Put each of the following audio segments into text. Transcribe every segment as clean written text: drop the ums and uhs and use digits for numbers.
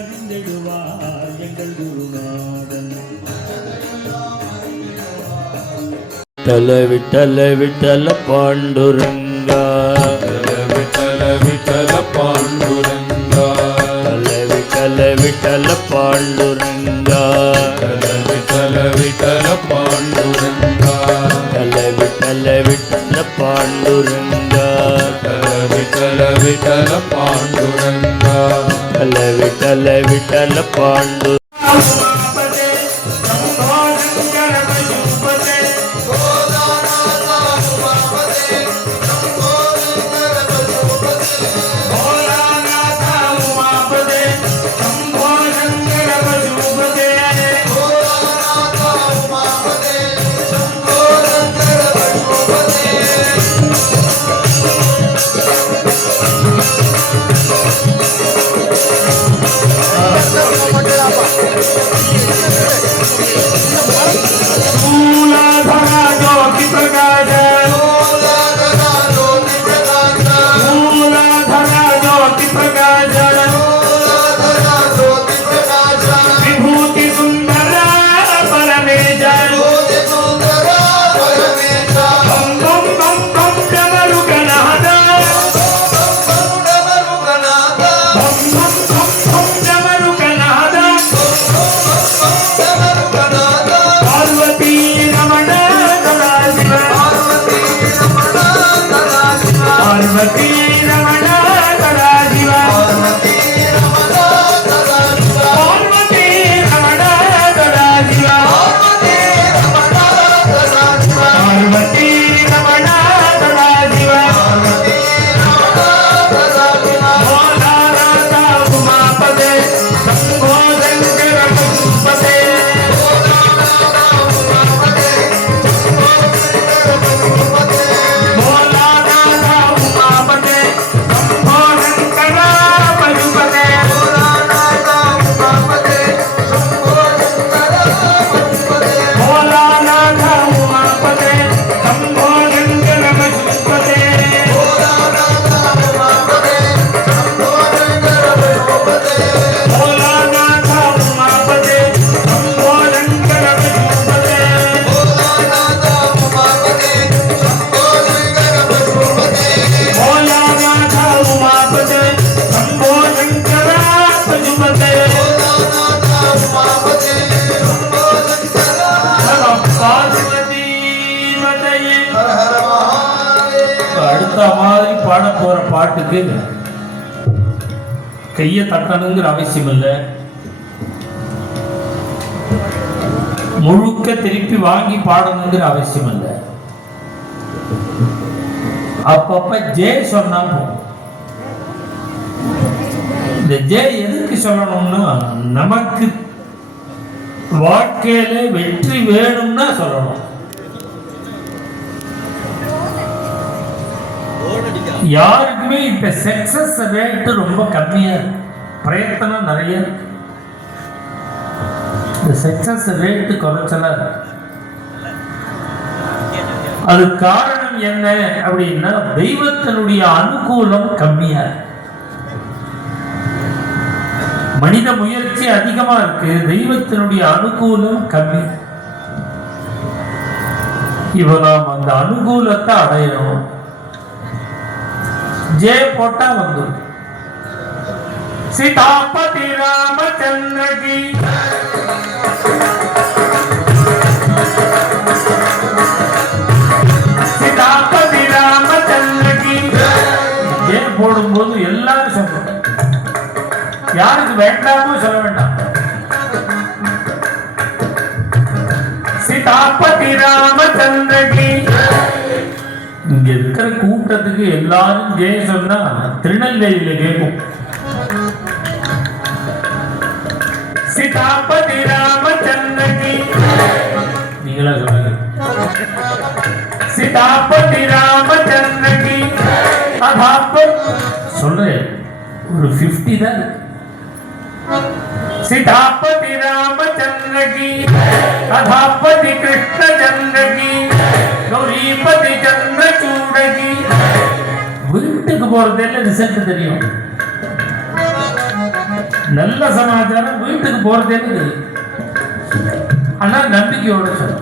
அறிந்திடுவார் எங்கள் குருநாதன். விட்டல விட்டல விட்டல பாண்டுரங்கா, விட்டல விட்டல பாண்டுரங்கா, விட்டல விட்டல பாண்டுரங்கா, விட்டல விட்டல பாண்டுரங்கா, விட்டல விட்டல பாண்டுரங்கா, விட்டல விட்டல பாண்டுரங்கா, விட்டல விட்டல பாண்டு. மாதிரி பாட போற பாட்டுக்கு கையை தட்டணுங்கிற அவசியம் இல்லை. முழுக்க திருப்பி வாங்கி பாடணுங்கிற அவசியம் இல்லை. அப்பப்ப ஜே சொன்னா இந்த ஜே எதுக்கு சொல்லணும்னா, நமக்கு வாழ்க்கையில வெற்றி வேணும்னா சொல்லணும். யாருக்குமே இப்ப சக்சஸ் ரேட் ரொம்ப கம்மியா இருக்கு, பிரயத்தனம் நிறைய இருக்கு. இந்த சக்சஸ் ரேட் குறைச்சலா இருக்கு. அது காரணம் என்ன அப்படின்னா, தெய்வத்தினுடைய அனுகூலம் கம்மியா இருக்கு. மனித முயற்சி அதிகமா இருக்கு, தெய்வத்தினுடைய அனுகூலம் கம்மி. இவ நாம் அந்த அனுகூலத்தை அடையணும். ஜே போட்டா வந்து सीतापति रामचंद्र की सीतापति रामचंद्र की ஜே போடும்போது எல்லாரும் சொல்லணும். யாருக்கு வேண்டாமோ சொல்ல வேண்டாம். सीतापति रामचंद्र की. இங்க இருக்கிற கூட்டத்துக்கு எல்லாரும் ஜெய சொன்னா திருநெல்வேலியில கேட்கும். सीतापति रामचंद्र की. நீங்களா சொல்லுங்க. सीतापति रामचंद्र की. சொல்றேன் ஒரு 50 தான். सीतापति रामचंद्र की. अधापति कृष्णचंद्र की. गौरीपति चंद्रचूड़ की. வீட்டுக்கு போறதே ரிசல்ட் தெரியும். நல்ல சமாச்சாரம் வீட்டுக்கு போறதேன்னு தெரியும். ஆனா நம்பிக்கையோட சொல்ல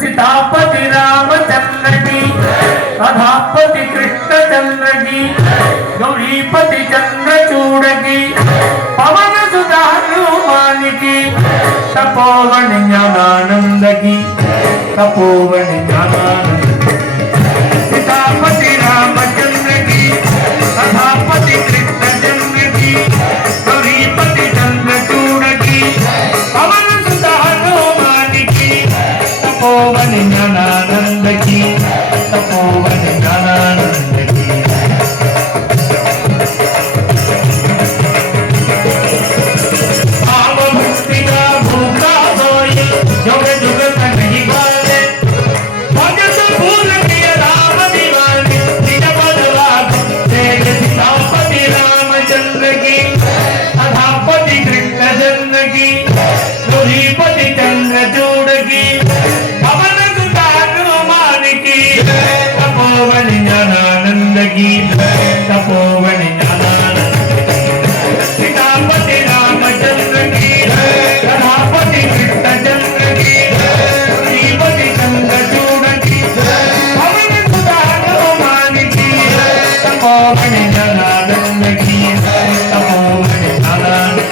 सीतापति रामचंद्र की राधापति कृष्ण चंद्र की गौरीपति चंद्रचूड़ की पवन सुधा हनुमान की तपोवन ज्ञानानंद की तपोवन ज्ञानानंद सीतापति रामचंद्र की राधापति कृष्ण चंद्र की गौरीपति चंद्रचूड़ की पवन सुधा हनुमान की तपोवन ज्ञानानंद की तपोवन ज्ञानानंद की भाव भक्ति का भूखा सोई जुग जुग तक नहीं पाए भगत भूल किया राम दीवाने निज बलवा देख सीतापति रामचंद्र की राधापति कृष्ण चंद्र की गौरीपति चंद्रचूड़ की तपोवन ज्ञानानंद की तपोवन ज्ञानानंद सीतापति रामचंद्र की राधापति कृष्ण चंद्र की गौरीपति चंद्रचूड़ की पवन सुधा हनुमान की तपोवन ज्ञानानंद की तपोवन ज्ञानानंद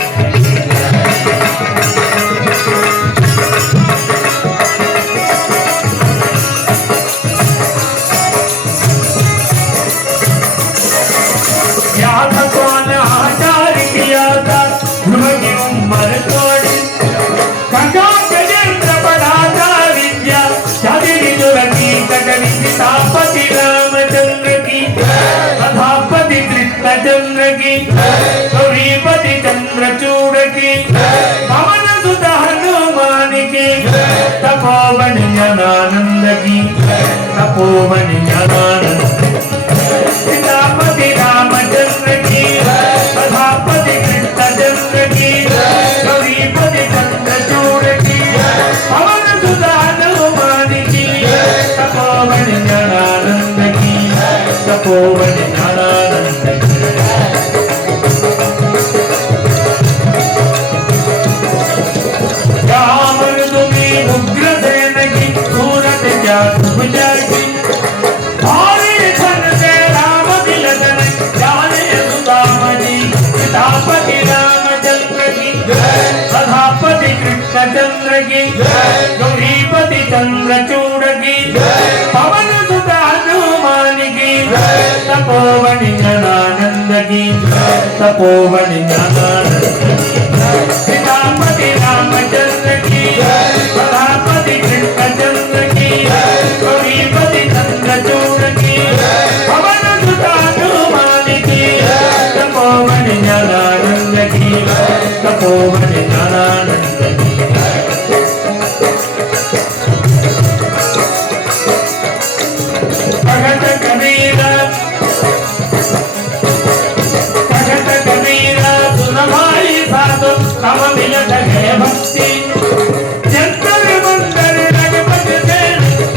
सीतापति रामचंद्र की राधापति कृष्ण चंद्र की गौरीपति चंद्रचूड़ की पवन सुधा हनुमान की तपोवन ज्ञानानंद की तपोवन ज्ञानानंद सीतापति रामचंद्र की राधापति कृष्ण चंद्र की गौरीपति चंद्रचूड़ की पवन सुधा हनुमान की तपोवन ज्ञानानंद की तपोवन ज्ञानानंद की रावण तुम्हें उग्रसेन की सूरत भुजा की भारी धन से राम बिलखन जाने सुदामनी सीतापति रामचंद्र की राधापति कृष्ण चंद्र की गौरीपति चंद्रचूड़ की पवन सुधा हनुमान की तपोवन ज्ञानानंद की तपोवन ज्ञानानंद सीतापति रामचंद्र की राधापति कृष्ण चंद्र की गौरीपति चंद्रचूड़ की पवन सुधा हनुमान की तपोवन ज्ञानानंद की तपोवन ज्ञानानंद की भगत कबीरा सुन भाई साधु तब मिलत है भक्ति जंतर मंतर रघुपत से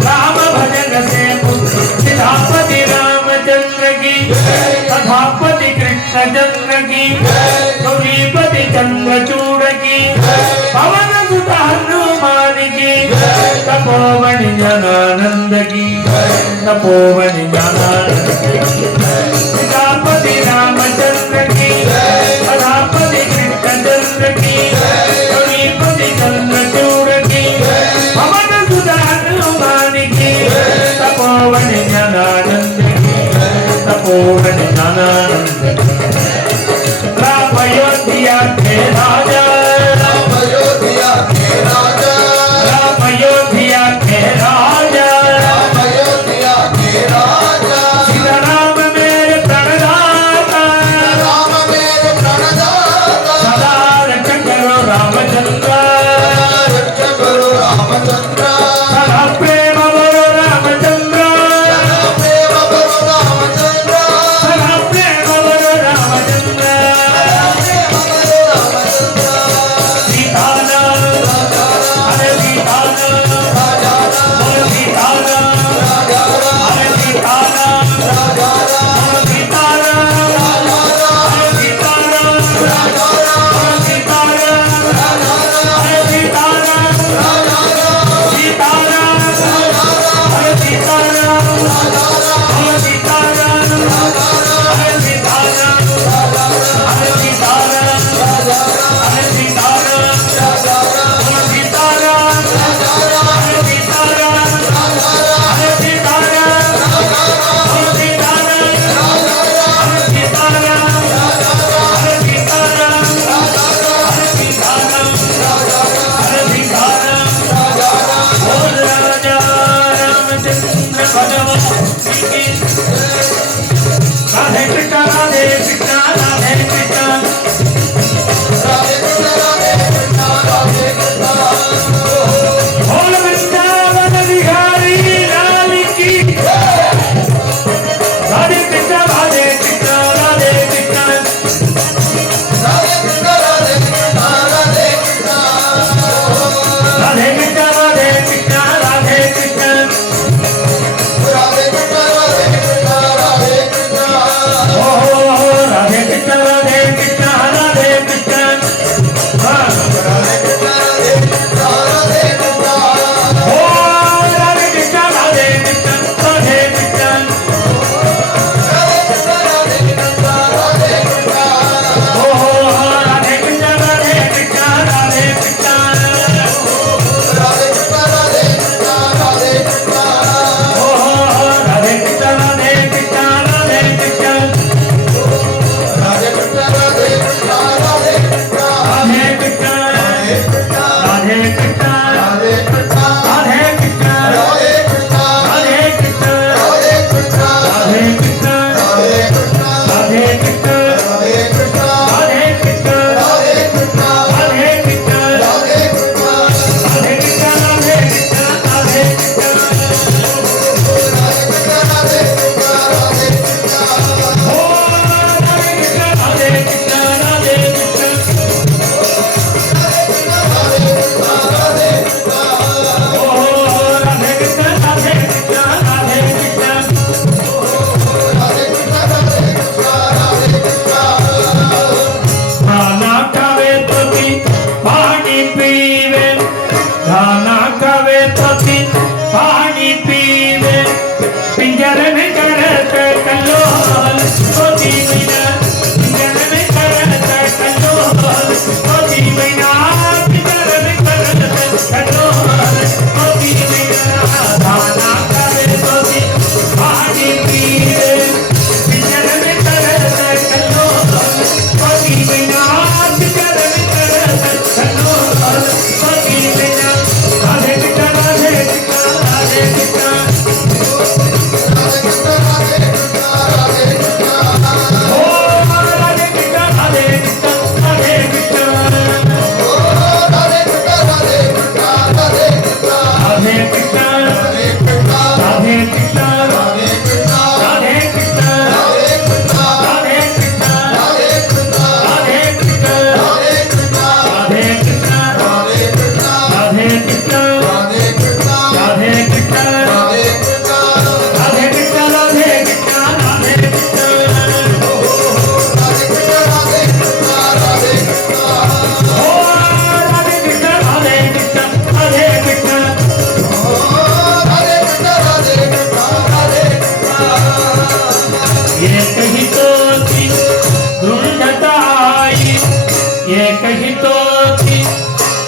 राम भजन से मुक्ति सीतापति रामचंद्र की राधापति कृष्ण चंद्र की गौरीपति चंद्रचूड़ की पवन सुधा हनुमान की तपोवन ज्ञानानंद की तपोवन ज्ञानानंद की सीतापति रामचंद्र की राधापति कृष्ण चंद्र की गौरीपति चंद्रचूड़ की पवन सुधा हनुमान की तपोवन ज्ञानानंद की तपोवन ज्ञानानंद की राम अयोध्या के राजा राम अयोध्या के राजा राम अयोध्या के राजा राम अयोध्या के राजा सीताराम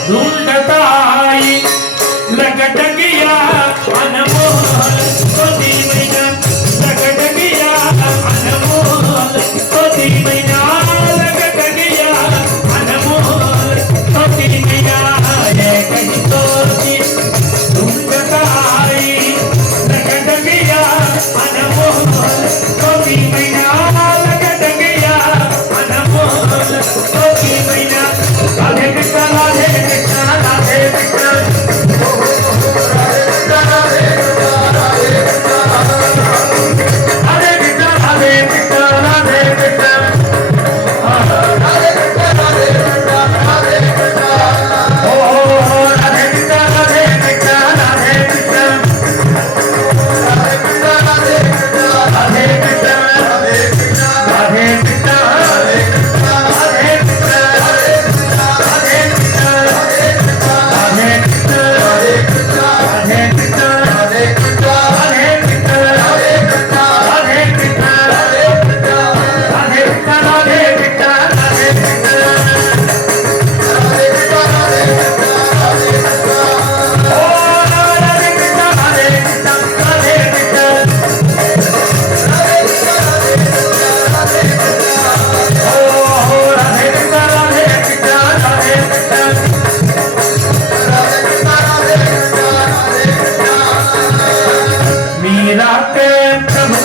ढूंढताई लगट गया अनमोल कोटी मैना लगट गया अनमोल कोटी मैना लगट गया अनमोल कोटी मैना ये कहीं तोती ढूंढताई लगट गया अनमोल कोटी मैना लगट गया अनमोल कोटी मैना राधे कृष्ण राधे कृष्ण राधे कृष्ण मीरा के प्रभु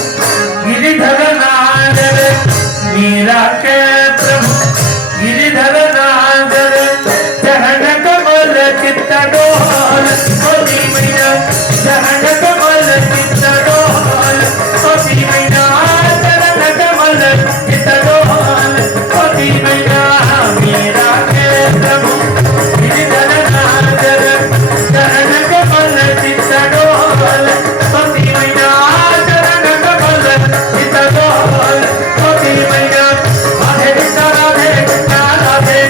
गिरिधर नागर मीरा के प्रभु गिरिधर नागर चरण कमल चित्त डोल कोटी मैना चरण कमल चित्त डोल कोटी मैना चरण कमल चित्त डोल कोटी मैना मीरा के प्रभु गिरिधर नागर चरण कमल चित्त डोल कोटी मैना चरण कमल चित्त डोल कोटी मैना राधे कृष्ण राधे कृष्ण राधे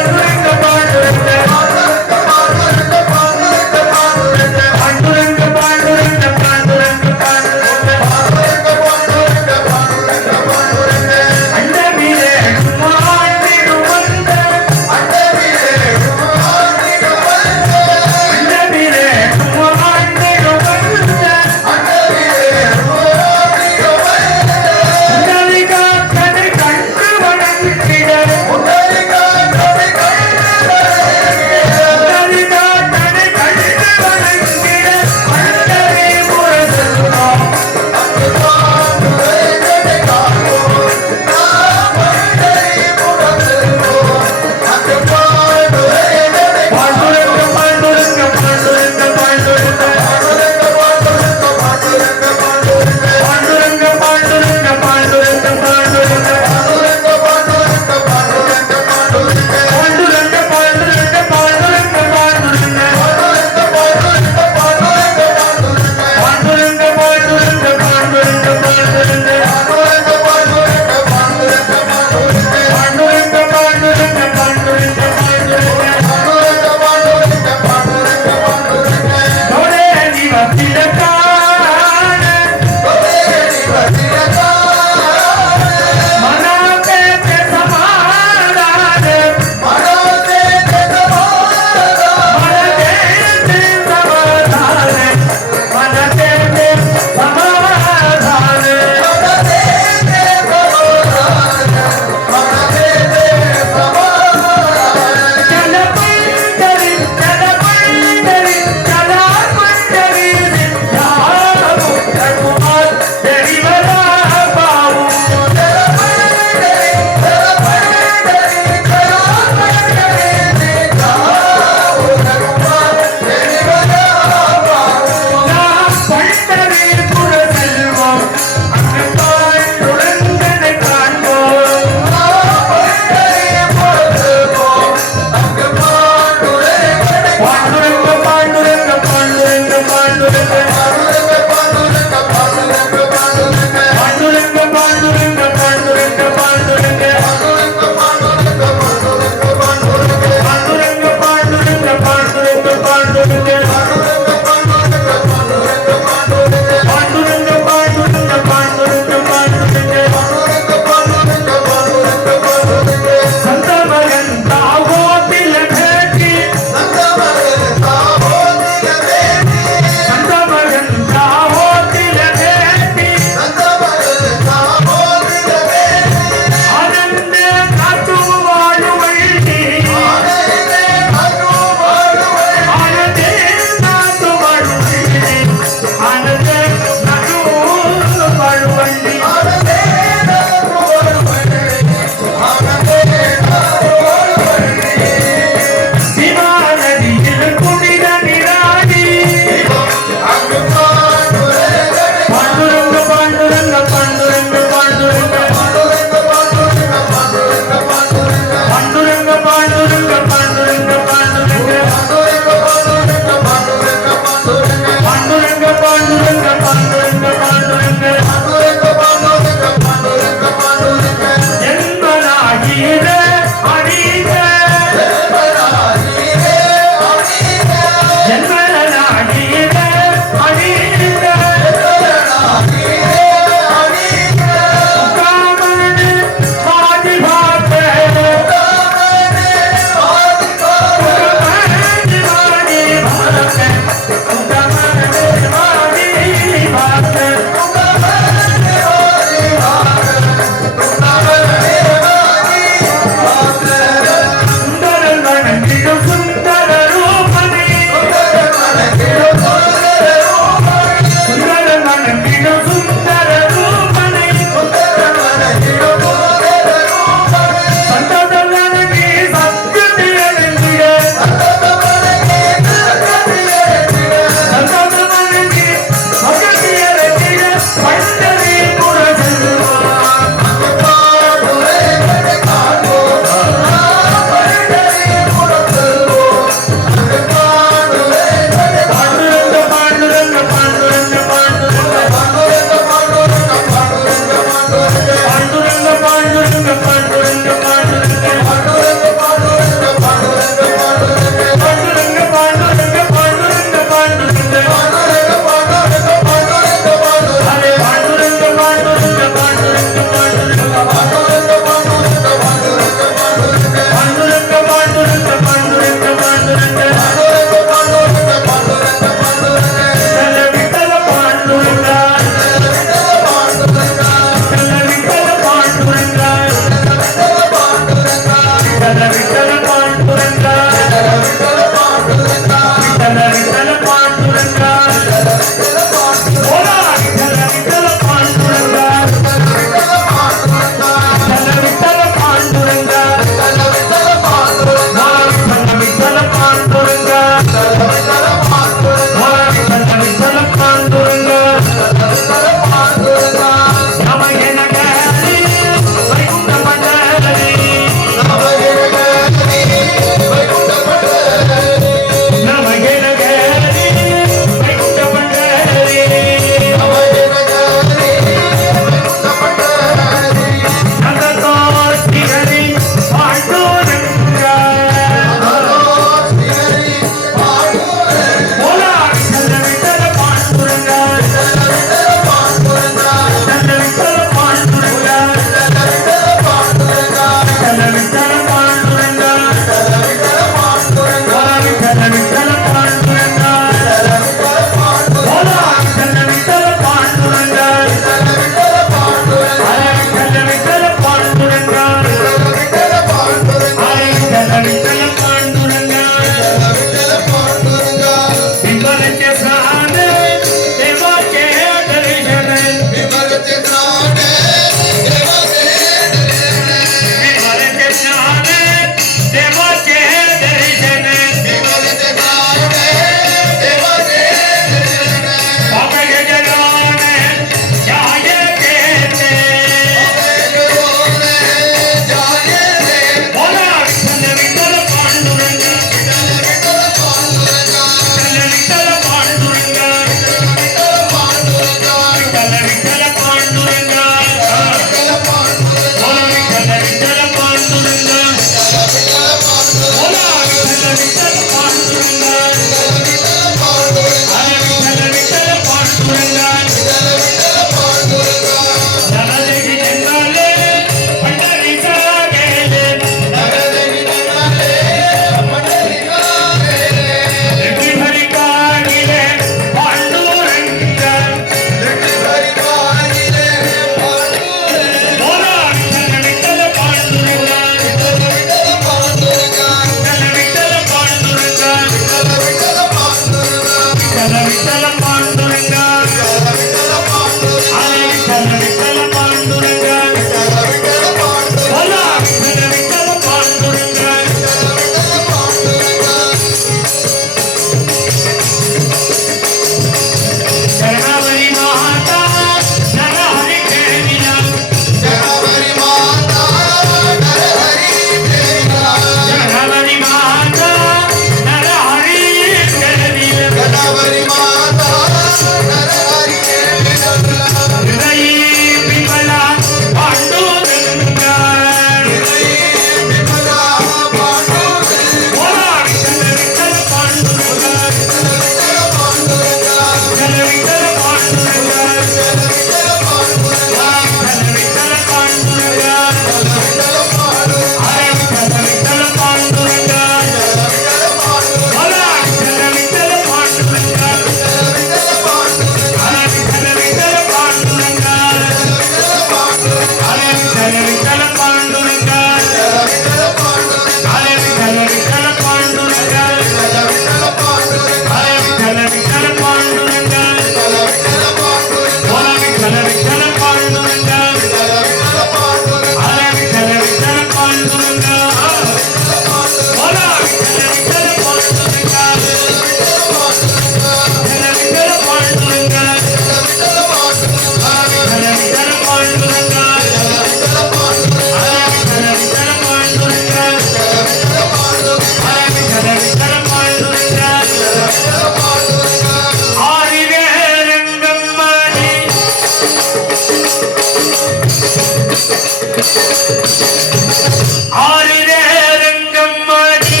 ஹரிரே ரங்கம்மாடி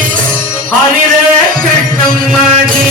ஹரிரே கிருஷ்ணம்மாடி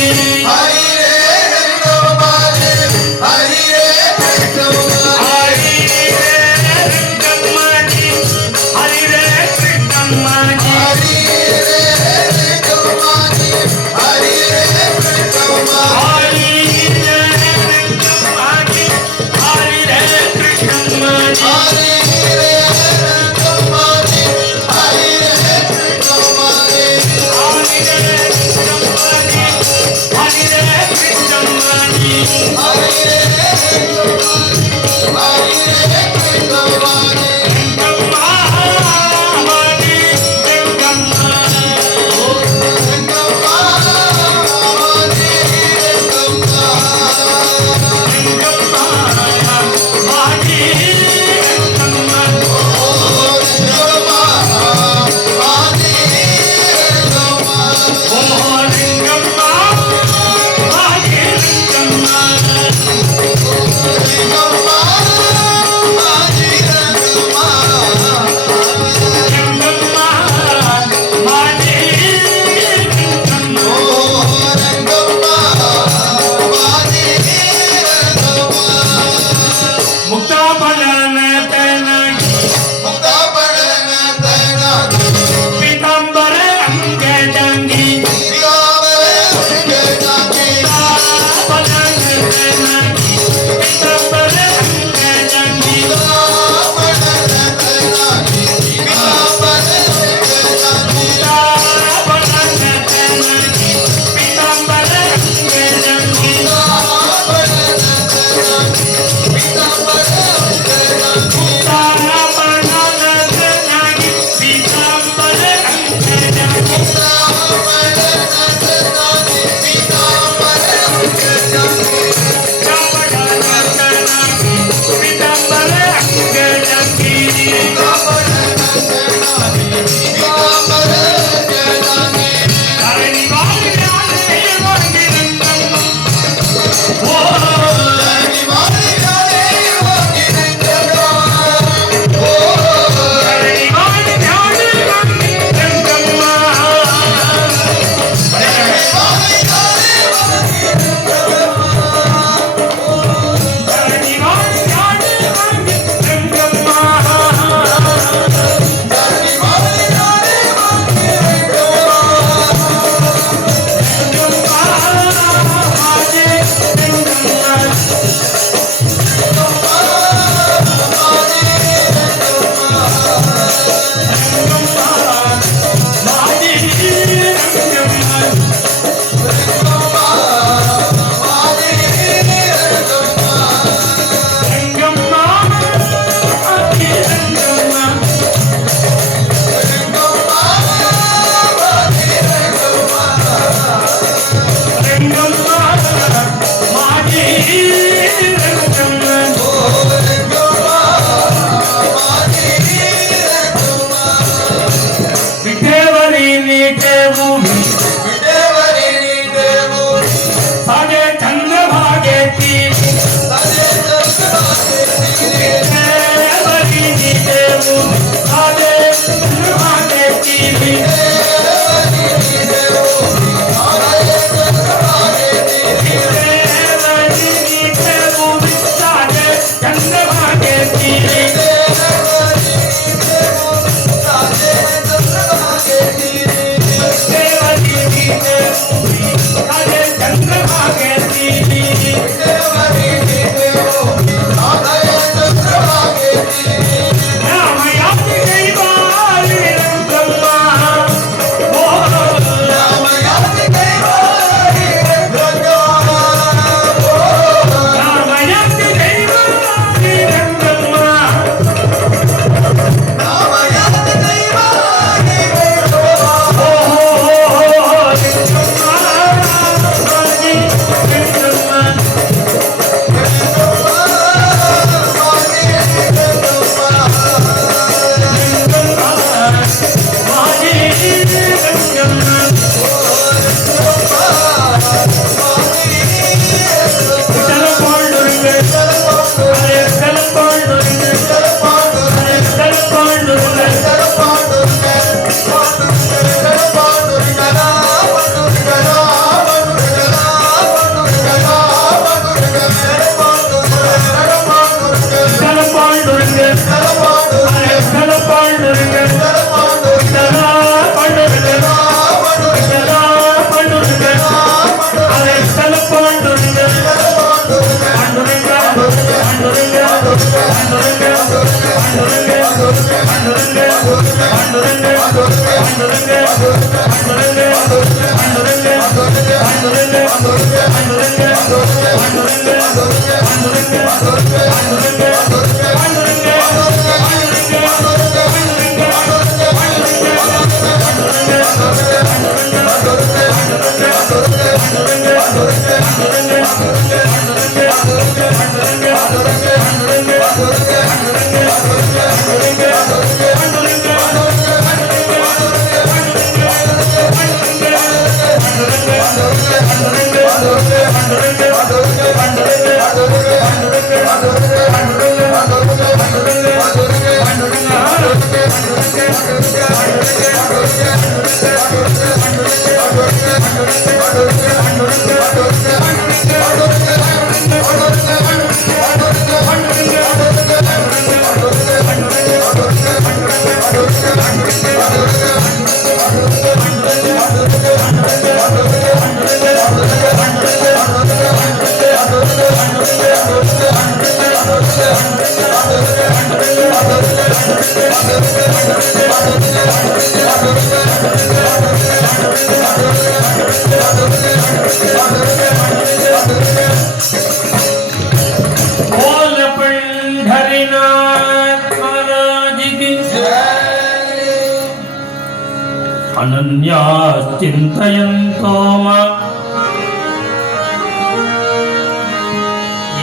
अनन्याश्चिन्तयन्तो मां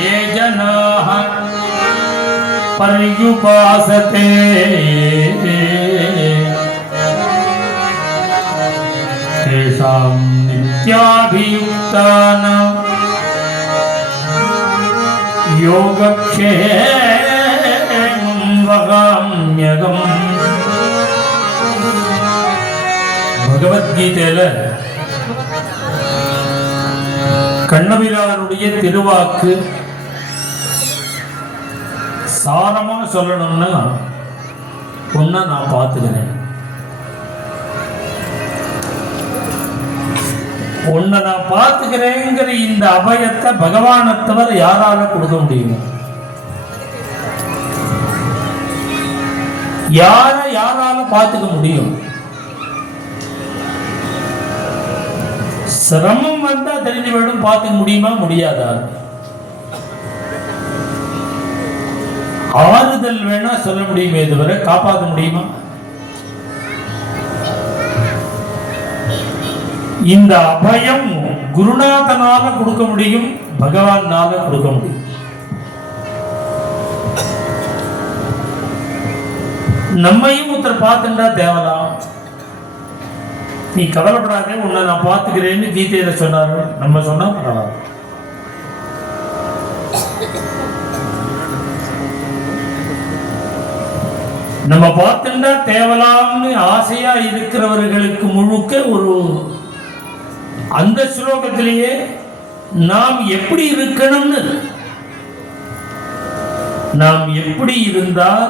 ये जनाः पर्युपासते तेषां नित्याभियुक्तानां योगक्षेमं वहाम्यहम्. பகவத்கீதையில கண்ணபிரானுடைய திருவாக்கு சாரமா சொல்லணும்னா ஒன்ன நான் பார்த்துக்கிறேன், உன்னை நான் பார்த்துக்கிறேங்கிற இந்த அபயத்தை பகவானை தவிர யாரால கொடுக்க முடியும்? யாரால பார்த்துக்க முடியும்? சிரமம் வந்தா தெரிஞ்சு வேணும், பார்த்துக்க முடியுமா முடியாதா? ஆறுதல் வேணா சொல்ல முடியுமே தவிர காப்பாற்ற முடியுமா? இந்த அபயம் குருநாதனால கொடுக்க முடியும், பகவானால கொடுக்க முடியும். நம்மையும் ஒருத்தர் பார்த்துட்டா தேவலாம், நீ கவலைப்படாதே உன்னை நான் பார்த்துக்கிறேன்னு கீதையில சொன்னாரு. நம்ம சொன்னா பரவாயில்ல. நம்ம பார்த்துட்டா தேவலாம்னு ஆசையா இருக்கிறவர்களுக்கு முழுக்க ஒரு அந்த ஸ்லோகத்திலேயே நாம் எப்படி இருக்கணும்னு, நாம் எப்படி இருந்தால்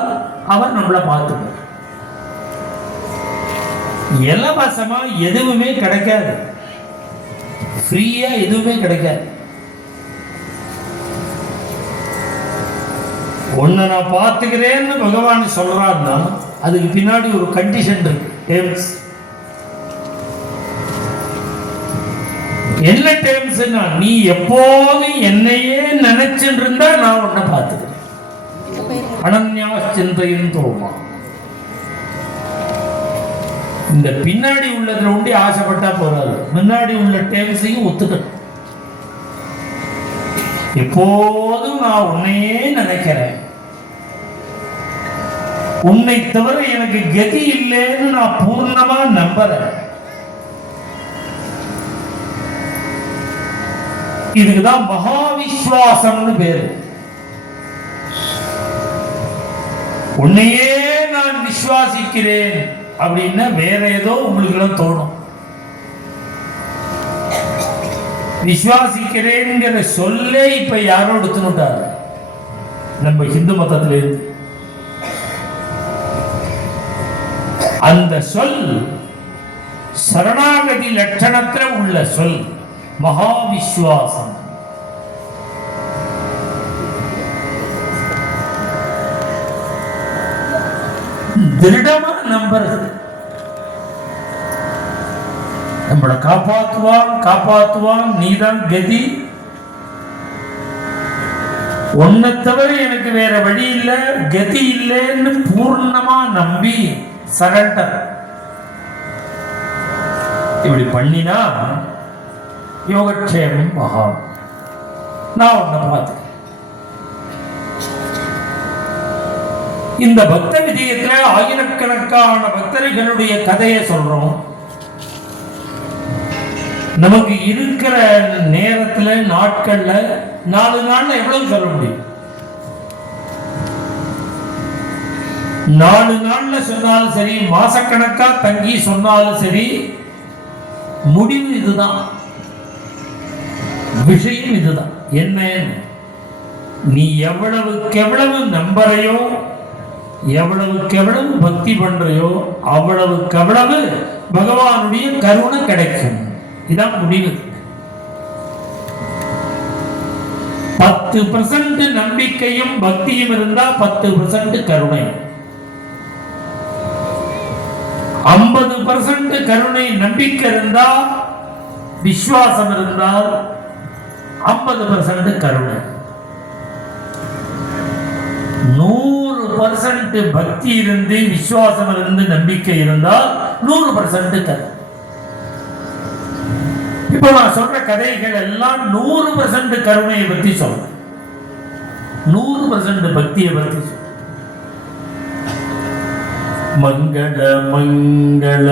அவர் நம்மளை பார்த்துக்க. இலவசமா எதுவுமே கிடைக்காது, ஃப்ரீயா எதுவுமே கிடைக்காது. ஒன்னு நான் பார்த்துக்கிறேன்னு பகவான் சொல்றாருன்னா அதுக்கு பின்னாடி ஒரு கண்டிஷன் இருக்கு, டேர்ம்ஸ். என்ன டேர்ம்ஸ்னா, நீ எப்போதும் என்னையே நினைச்சுட்டு இருந்தா நான் உன்னை பார்த்துக்கிறேன். அனன்யாசிந்தையின் தோமா. இந்த பின்னாடி உள்ளதுல ஒண்டி ஆசைப்பட்டா போறாது, முன்னாடி உள்ள டேர்ம்ஸையும் ஒத்துக்கணும். எப்போதும் நான் உன்னையே நினைக்கிறேன், உன்னை தவிர எனக்கு கதி இல்லைன்னு நான் பூர்ணமா நம்புறேன். இதுக்குதான் மகாவிஸ்வாசம்னு பேரு. உன்னையே நான் விசுவாசிக்கிறேன் அப்படின்னா வேற ஏதோ உங்களுக்கு எல்லாம் தோணும். விசுவாசிக்கிறேங்கிற சொல்லே இப்ப யாரோ எடுத்துட்டாரு நம்ம ஹிந்து மதத்திலிருந்து. அந்த சொல் சரணாகதி லட்சணத்தில் உள்ள சொல் மகாவிஸ்வாசம். திருடமா நம்புறது. நம்மளை காப்பாத்துவான் நீதான் கதி, உன்னை தவிர எனக்கு வேற வழி இல்லை, கதி இல்லைன்னு பூர்ணமா நம்பி சரண்டர். இப்படி பண்ணினா யோகக்ஷேமம் மகா. நான் உன்னை பார்த்து இந்த பக்த விஜயத்துல ஆயிரக்கணக்கான பக்தர்களுடைய கதையை சொல்றோம். நமக்கு இருக்கிற நேரத்துல நாட்கள்ல 4 நாள்ல எவ்வளவு சொல்ல முடியும்? 4 நாள்ல சொன்னாலும் சரி, மாசக்கணக்கா தங்கி சொன்னாலும் சரி, முடிவு இதுதான், விஷயம் இதுதான். என்ன, நீ எவ்வளவுக்கு எவ்வளவு நம்பரையோ, எவ்வளவுக்கு எவ்வளவு பக்தி பண்றையோ, அவ்வளவுக்கு அவ்வளவு பகவானுடைய கருணை கிடைக்கும். இதான் முடிவு. 10% நம்பிக்கையும் பக்தியும் இருந்தா 10% கருணை. 50% கருணை நம்பிக்கை இருந்தா, விசுவாசம் இருந்தால் 50% கருணை. 100% பக்தி இருந்து, விசுவாசம் இருந்து, நம்பிக்கை இருந்தால் 100% கருணை. இப்போ நான் சொல்ற கதைகள் எல்லாம் 100% கருணையை பற்றி சொல்றேன், 100% பக்தியை பற்றி சொல்றேன். மங்கள மங்கள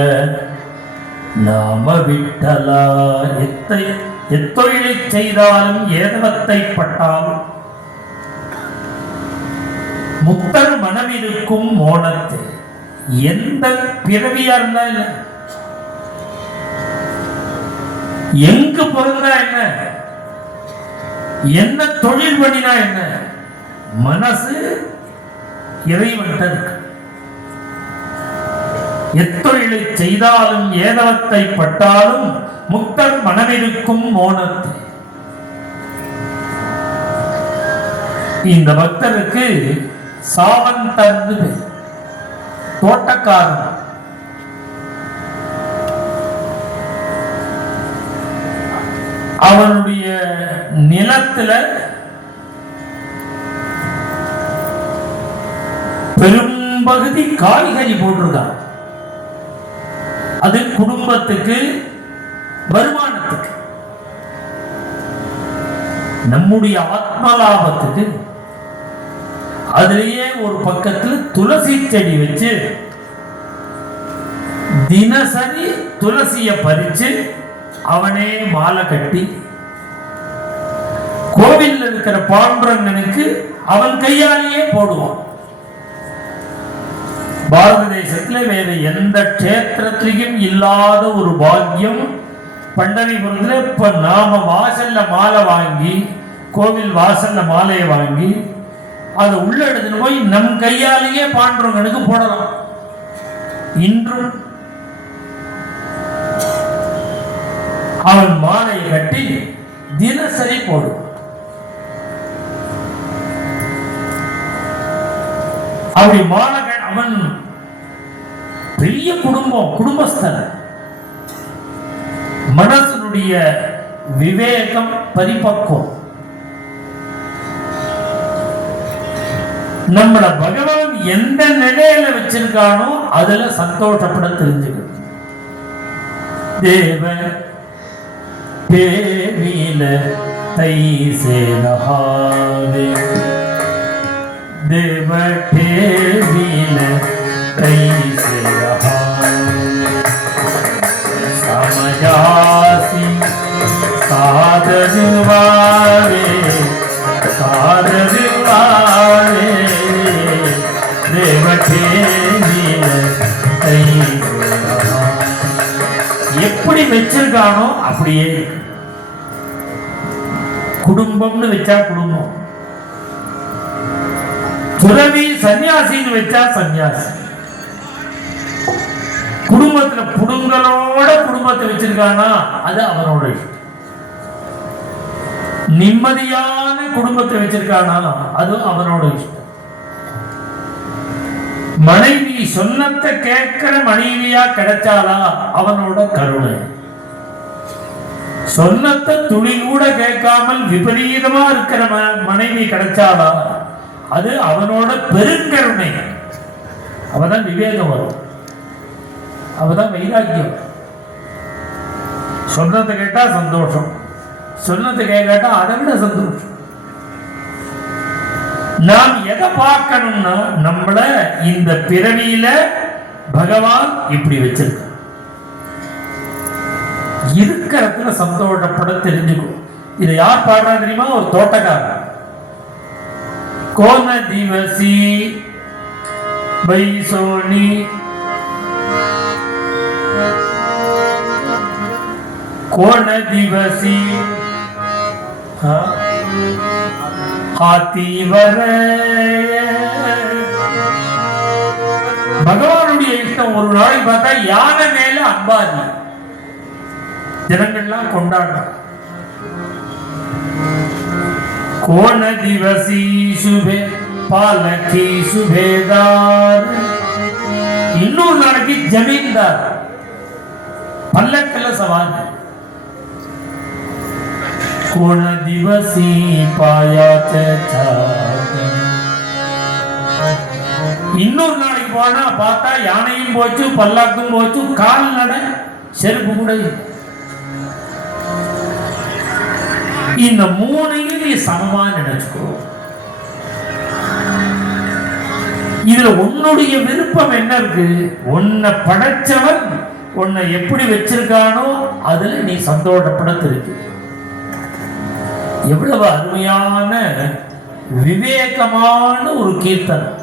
நாம விட்டலா, எத்தொழிலை செய்தாலும் ஏதவத்தை பட்டாலும் முத்தர் மனமிருக்கும் மோனத்து. எந்த பிறவியா இருந்தா என்ன, எங்கு பிறந்தா என்ன, என்ன தொழில் பண்ணினா என்ன, மனசு இறைவன்கிட்ட இருக்கு. எத்தொழிலை செய்தாலும் ஏதவத்தை பட்டாலும் முக்தர் மனமிருக்கும் மோனத்து. இந்த பக்தருக்கு சாவந்தர், தோட்டக்காரன். அவனுடைய நிலத்துல பெரும்பகுதி காய்கறி போட்டிருக்கான். அது குடும்பத்துக்கு, வருமானத்துக்கு, நம்முடைய ஆத்மலாபத்துக்கு. அதிலேயே ஒரு பக்கத்தில் துளசி செடி வச்சு தினசரி துளசிய பறிச்சு அவனே மாலை கட்டி கோவில் இருக்கிற பாண்டரங்கனுக்கு அவன் கையாலேயே போடுவான். பாரத தேசத்தில் வேற எந்த கஷேத்திரத்திலையும் இல்லாத ஒரு பாக்கியம் பண்டரிபுரத்தில். இப்ப நாம வாசல்ல மாலை வாங்கி, கோவில் வாசல்ல மாலையை வாங்கி அதை உள்ள எடுத்துட்டு போய் நம் கையாலேயே பாண்டரங்கனுக்கு போடலாம். இன்றும் அவன் மாலையை கட்டி தினசரி போடுவான். அப்படி மாலை, அவன் பெரிய குடும்பம், குடும்பஸ்தன். மனசனுடைய விவேகம் பரிபக்குவம். நம்மள பகவான் எந்த நிலையில வச்சிருக்கானோ அதுல சந்தோஷப்பட தெரிஞ்சுக்கணும். தேவ தேவில தை சேனஹாவே, देव ठेवील कैसे रहा, समजासी सादरवावे सादरवावे, देव ठेवील कैसे रहा. எப்படி வச்சிருக்கானோ அப்படியே. குடும்பம்னு வச்சா குடும்பம், துறவி சன்னியாசின்னு வச்சா சன்னியாசி. குடும்பத்துல புடுங்களோட குடும்பத்தை வச்சிருக்கானா அது அவனோட இஷ்டம். நிம்மதியான குடும்பத்தை வச்சிருக்கானா அது அவனோட இஷ்டம். மனைவி சொன்னத்தை கேட்கிற மனைவியா கிடைச்சாலா அவனோட கருணை. சொன்னத்தை துளி கூட கேட்காமல் விபரீதமா இருக்கிற மனைவி கிடைச்சாலா அது அவனோட பெருங்கருணை. அவதான் விவேகம் வரும், அவதான் வைராக்கியம். சொன்னதை கேட்டா சந்தோஷம், சொன்னதை கேட்டா அதை விட சந்தோஷம். நாம் எதை பார்க்கணும்னா நம்மள இந்த பிறவியில பகவான் இப்படி வச்சிருக்க இருக்கிறதுல சந்தோஷப்பட தெரிஞ்சுக்கும். இதை யார் பாடுறா தெரியுமா? ஒரு தோட்டக்காரன். கோன திவசி बैसोनी कोण दिवसी हाथी वर பகவானுடைய இஷ்டம். ஒரு நாளைக்கு பார்த்தா யானை மேல அம்பாரி ஜனங்கள்லாம் கொண்டாடுறாங்க. கோண திவசி சுபே பாலகி சுபேதார். இன்னொரு நாளைக்கு ஜமீன்தார் பல்லக்கில் சவாரி. கோண திவசி பாயாச்ச இன்னொரு நாளைக்கு போனா பார்த்தா யானையும் போச்சு, பல்லாக்கும் போச்சு, கால்நட செருப்பு கூட. இந்த மூணையும் நீ சமமா நினைச்சுக்கோ. இதுல உன்னுடைய விருப்பம் என்ன இருக்கு? உன்னை படைச்சவன் உன்னை எப்படி வச்சிருக்கானோ அதுல நீ சந்தோஷப்படத்திருக்கு. எவ்வளவு அருமையான விவேகமான ஒரு கீர்த்தனம்.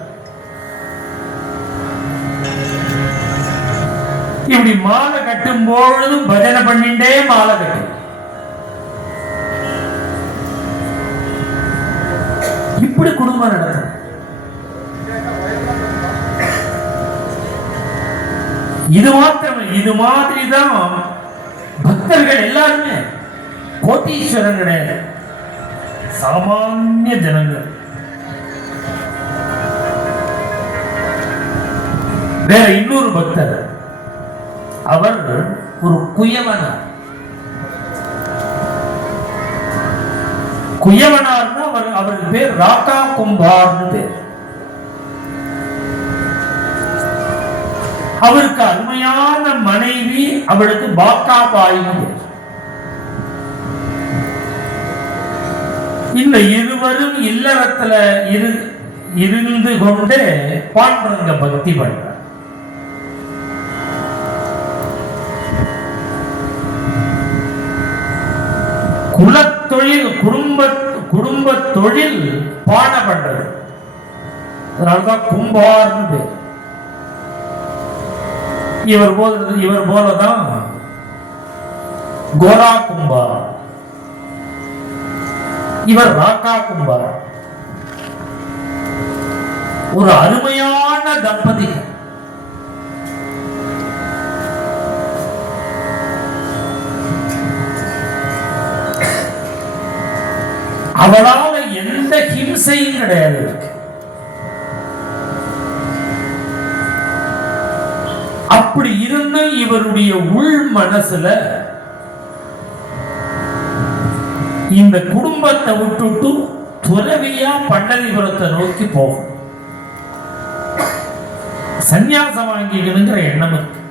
இப்படி மாலை கட்டும் பொழுதும் பஜனை பண்ணிட்டே மாலை கட்டும். இப்படி குடும்பம் நடத்தும். இது மாத்திரம், இது மாதிரிதான் பக்தர்கள் எல்லாருமே கோட்டீஸ்வரன் கிடையாது, சாமானிய ஜனங்கள். வேற இன்னொரு பக்தர், அவர் ஒரு குயவனார். குயவனார்னா அவருக்கு பேர் ராக்கா கும்பார்னு பேர். அவருக்கு அருமையான மனைவி, அவளுக்கு பாக்கா பாயின்னு பேர். இந்த இருவரும் இல்லறத்துல இருந்து கொண்டு பாண்டுரங்க பக்தி பண்ற. குலத்தொழில், குடும்ப தொழில் பாட பண்றது. அதனால்தான் கும்பார்னு பேர். இவர் போலதான் கோரா கும்பார், இவர் ராக்கா கும்பார். ஒரு அருமையான தம்பதி. அவளால எந்த ஹிம்சையும் கிடையாது. அப்படி இருந்து இவருடைய உள் மனசுல இந்த குடும்பத்தை விட்டுட்டு துறவியா பண்டரிபுரத்தை நோக்கி போகும். சந்நியாசம் வாங்கிக்கணுங்கிற எண்ணம் இருக்கு.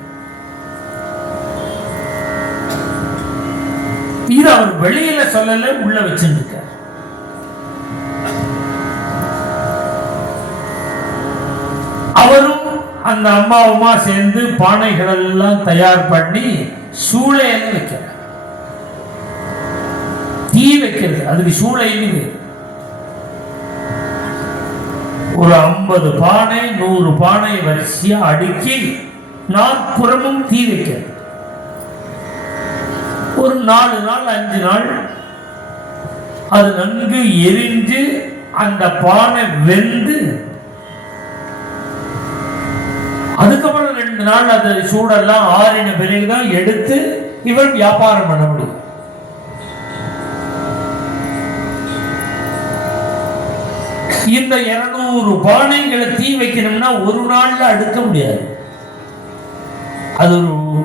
இது அவர் வெளியில சொல்லல, உள்ள வச்சிருக்க. அவரும் அந்த அம்மாவுமா சேர்ந்து பானைகள் எல்லாம் தயார் பண்ணி சூளைன்னு வைக்கிறார். தீ வைக்கிறது, அதுக்கு சூளைன்னு. ஒரு 50 பானை 100 பானை வரிசையா அடுக்கி நாற்புறமும் தீ வைக்கிறது. ஒரு 4 நாள் 5 நாள் அது நன்கு எரிஞ்சு அந்த பானை வெந்து, அதுக்கப்புறம் 2 நாள் அது சூடெல்லாம் ஆறின பிறகுதான் எடுத்து இவர் வியாபாரம் பண்ண முடியும். இந்த 200 பானைகளை தீ வைக்கணும்னா ஒரு நாள்ல அடுக்க முடியாது. அது ஒரு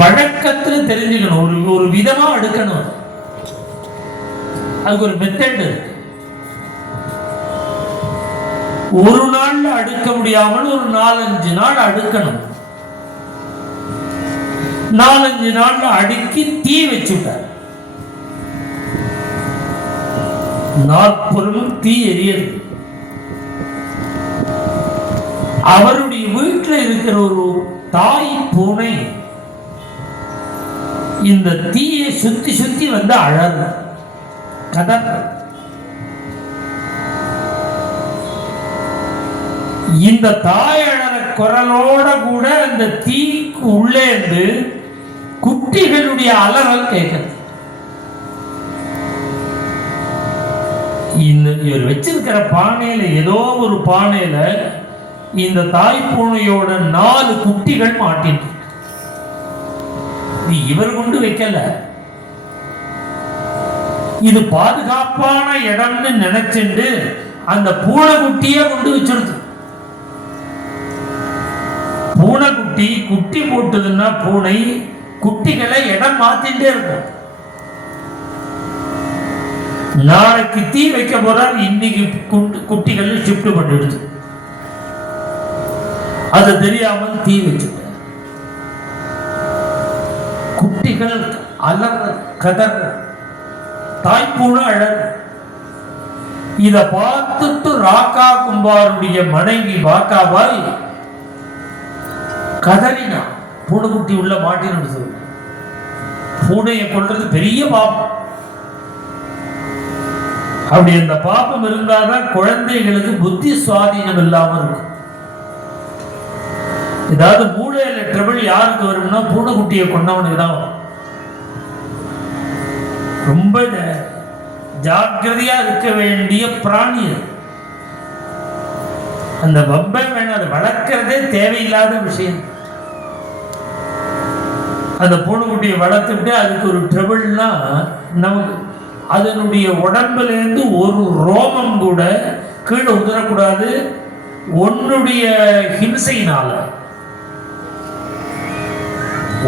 பழக்கத்துல தெரிஞ்சுக்கணும். ஒரு விதமா அடுக்கணும். அதுக்கு ஒரு மெத்தட் இருக்கு. ஒரு நாள்ல அடுக்க முடியாமல் ஒரு 4-5 நாள் அடுக்கணும். 4-5 நாள்ல அடுக்கி தீ வச்சுட்டார். நாற்புறமும் தீ எரியது. அவருடைய வீட்டில் இருக்கிற ஒரு தாய் பூனை இந்த தீயை சுத்தி சுத்தி வந்து அழகு கதை. இந்த தாய் அழற குரலோட கூட அந்த தீக்கு உள்ளே இருந்து குட்டிகளுடைய அலறல் கேட்குது. இவர் வச்சிருக்கிற பானையில ஏதோ ஒரு பானையில இந்த தாய் பூனையோட 4 குட்டிகள் மாட்டிட்டு இவர் கொண்டு வைக்கல. இது பாதுகாப்பான இடம்னு நினைச்சுண்டு அந்த பூனைக்குட்டியே கொண்டு வச்சிருது. பூனைக்குட்டி குட்டி போட்டுதுன்னா பூனை குட்டிகளை இடம் மாத்திட்டே இருக்கும். நாளைக்கு தீ வைக்க போறார், இன்னைக்கு குட்டிகள் ஷிஃப்ட் பண்ணிடுது. அது தெரியாமல் தீ வச்சுட்ட. குட்டிகள் அலற கதற, தாய்ப்பூனை அழற. இத பார்த்துட்டு ராக்கா கும்பாருடைய மனைவி வாக்காபாய் கதறினா. பூனைக்குட்டி உள்ள மாட்டின்னு பூனையை கொள்றது பெரிய பாப்பம். அப்படி அந்த பாப்பம் இருந்தாதான் குழந்தைகளுக்கு புத்தி சுவாதீனம் இல்லாம இருக்கும். ஏதாவது மூளையில ட்ரபிள் யாருக்கு வரும்னா பூனைக்குட்டியை கொண்டவனுக்கு தான் வரும். ரொம்ப ஜாக்கிரதையா இருக்க வேண்டிய பிராணி அது. அந்த வம்பை வேணும், அது வளர்க்கறதே தேவையில்லாத விஷயம். அந்த பூனைக்குட்டியை வளர்த்துட்டு அதுக்கு ஒரு ட்ரபிள்னா நமக்கு அதனுடைய உடம்புல இருந்து ஒரு ரோமம் கூட கீழே உதரக்கூடாது. உன்னுடைய ஹிம்சையினால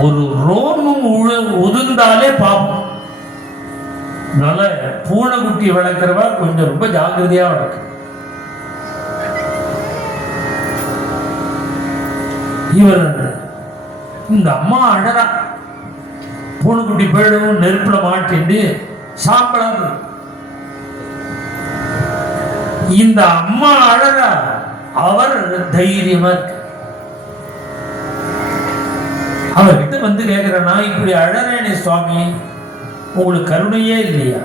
ஒரு ரோமம் உதிர்ந்தாலே பாப்போம். அதனால பூனைக்குட்டி வளர்க்கிறவா கொஞ்சம் ரொம்ப ஜாக்கிரதையா வளர்க்க. இவர் இந்த அம்மா அழறா, பூனைக்குட்டி போயிடும் நெருப்புல மாட்டிண்டு சாப்பிடாது. இந்த அம்மா அழறா, அவர் தைரியமா இருக்கு. அவர்கிட்ட வந்து கேட்கிறேன்னா, இப்படி அழறேனே சுவாமி, உங்களுக்கு கருணையே இல்லையா?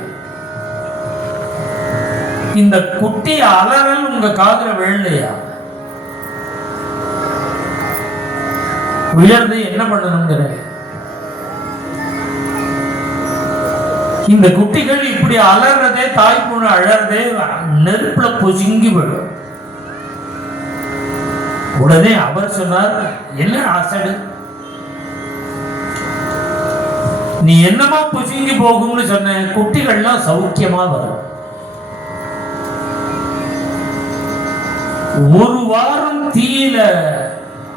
இந்த குட்டி அலறல் உங்க காதுல விழலையா? விழறது என்ன பண்ணணுங்கிற? இந்த குட்டிகள் இப்படி அலறதே, தாய்ப்பூனை அழறதே நெருப்புல பொசுங்கி விடும். உடனே அவர் சொன்னார், என்ன அசடு, நீ என்னமா பொசுங்கி போகும்னு சொன்ன, குட்டிகள்லாம் சௌக்கியமா வரும். ஒரு வாரம் தீயில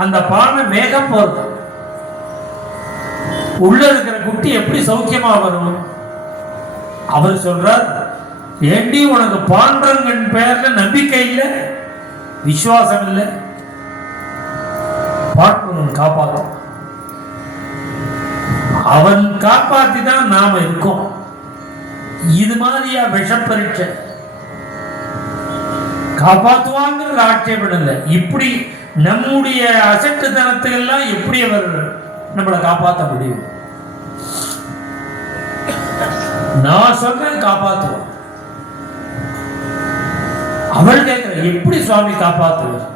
அந்த பானை வேகம் போறது, உள்ள இருக்கிற குட்டி எப்படி சௌக்கியமா வரும்? அவர் சொல்றார், ஏண்டி உனக்கு பாண்டரங்கன் பெயர்ல நம்பிக்கை இல்லை, விசுவாசம் இல்லை, பாண்டரங்கன் காப்பாற்றும். அவன் காப்பாத்தி தான் நாம இருக்கோம். இது மாதிரியா விஷ பரீட்சை? காப்பாற்றுவாங்கிறது ஆட்சேபம் இல்லை. இப்படி நம்முடைய அசட்டுத்தனத்துக்கெல்லாம் எப்படி அவர் நம்மளை காப்பாற்ற முடியும்? நான் சொல்றேன் காப்பாற்றுவோம். அவள் கேட்கிற, எப்படி சுவாமி காப்பாற்றுவார்?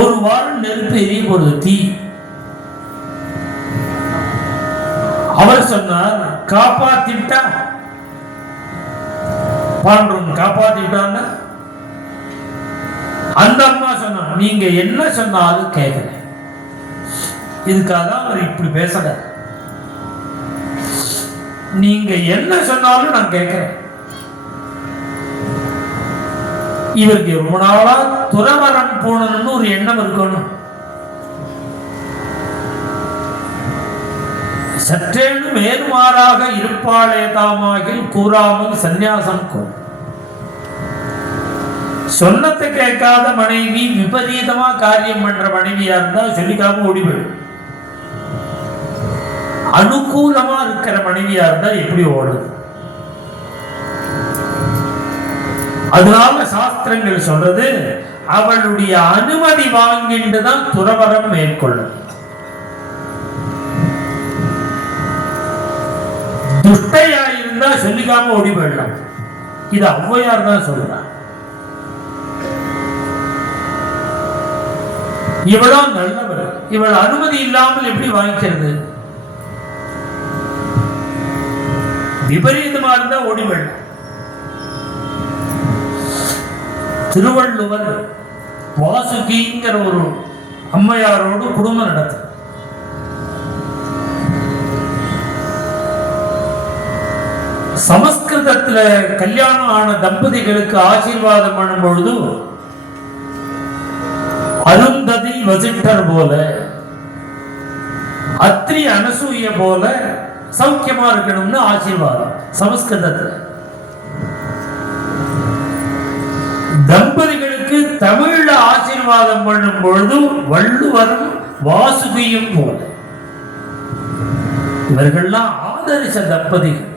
ஒரு வாரம் நெருப்பு எரிய போடுது, தீ. அவர் சொன்னார், காப்பாத்திட்டா பாண்டவன் காப்பாத்திட்டான்னு. அந்த அம்மா சொன்னா, நீங்க என்ன சொன்னாலும் கேட்கிறேன். இதுக்காக அவர் இப்படி பேசல. நீங்க என்ன சொன்னாலும் நான் கேட்கிறேன். இவருக்கு ரொம்ப நாளா துறவரம் போனணும்னு ஒரு எண்ணம் இருக்கணும். சற்றேனும் வேறுமாறாக இருப்பாளே தாமாகில் கூறாமல் சந்நியாசம் கொள். சொன்னத்தை கேட்காத மனைவி, விபரீதமா காரியம் பண்ற மனைவியா இருந்தா சொல்லிக்காம ஓடிவிடும். அனுகூலமா இருக்கிற மனைவியா இருந்தா எப்படி ஓடுது? அதனால சாஸ்திரங்கள் சொல்றது, அவளுடைய அனுமதி வாங்கிட்டு தான் துறவரம் மேற்கொள்ளும். துஷ்டையா இருந்தா சொல்லிக்காம ஓடி போயிடலாம். இது ஔவையார் தான் சொல்றான். இவளோ நல்லவர், இவள் அனுமதி இல்லாமல் எப்படி வாங்கிக்கிறது? விபரீதமா இருந்தா ஓடிவள். திருவள்ளுவர் வாசுகிங்கிற ஒரு அம்மையாரோடு குடும்பம் நடத்து. சமஸ்கிருதத்துல கல்யாணம் ஆன தம்பதிகளுக்கு ஆசீர்வாதம் பண்ணும் பொழுது அருந்ததி வசிட்டர் போல, அத்ரி அனசூய போல சௌக்கியமா இருக்கணும்னு ஆசீர்வாதம் சமஸ்கிருதத்துல. தம்பதிகளுக்கு தமிழ்ல ஆசீர்வாதம் பண்ணும் பொழுது வள்ளுவரும் வாசுகியும் போல. இவர்கள்லாம் ஆதரிச்ச தம்பதிகள்.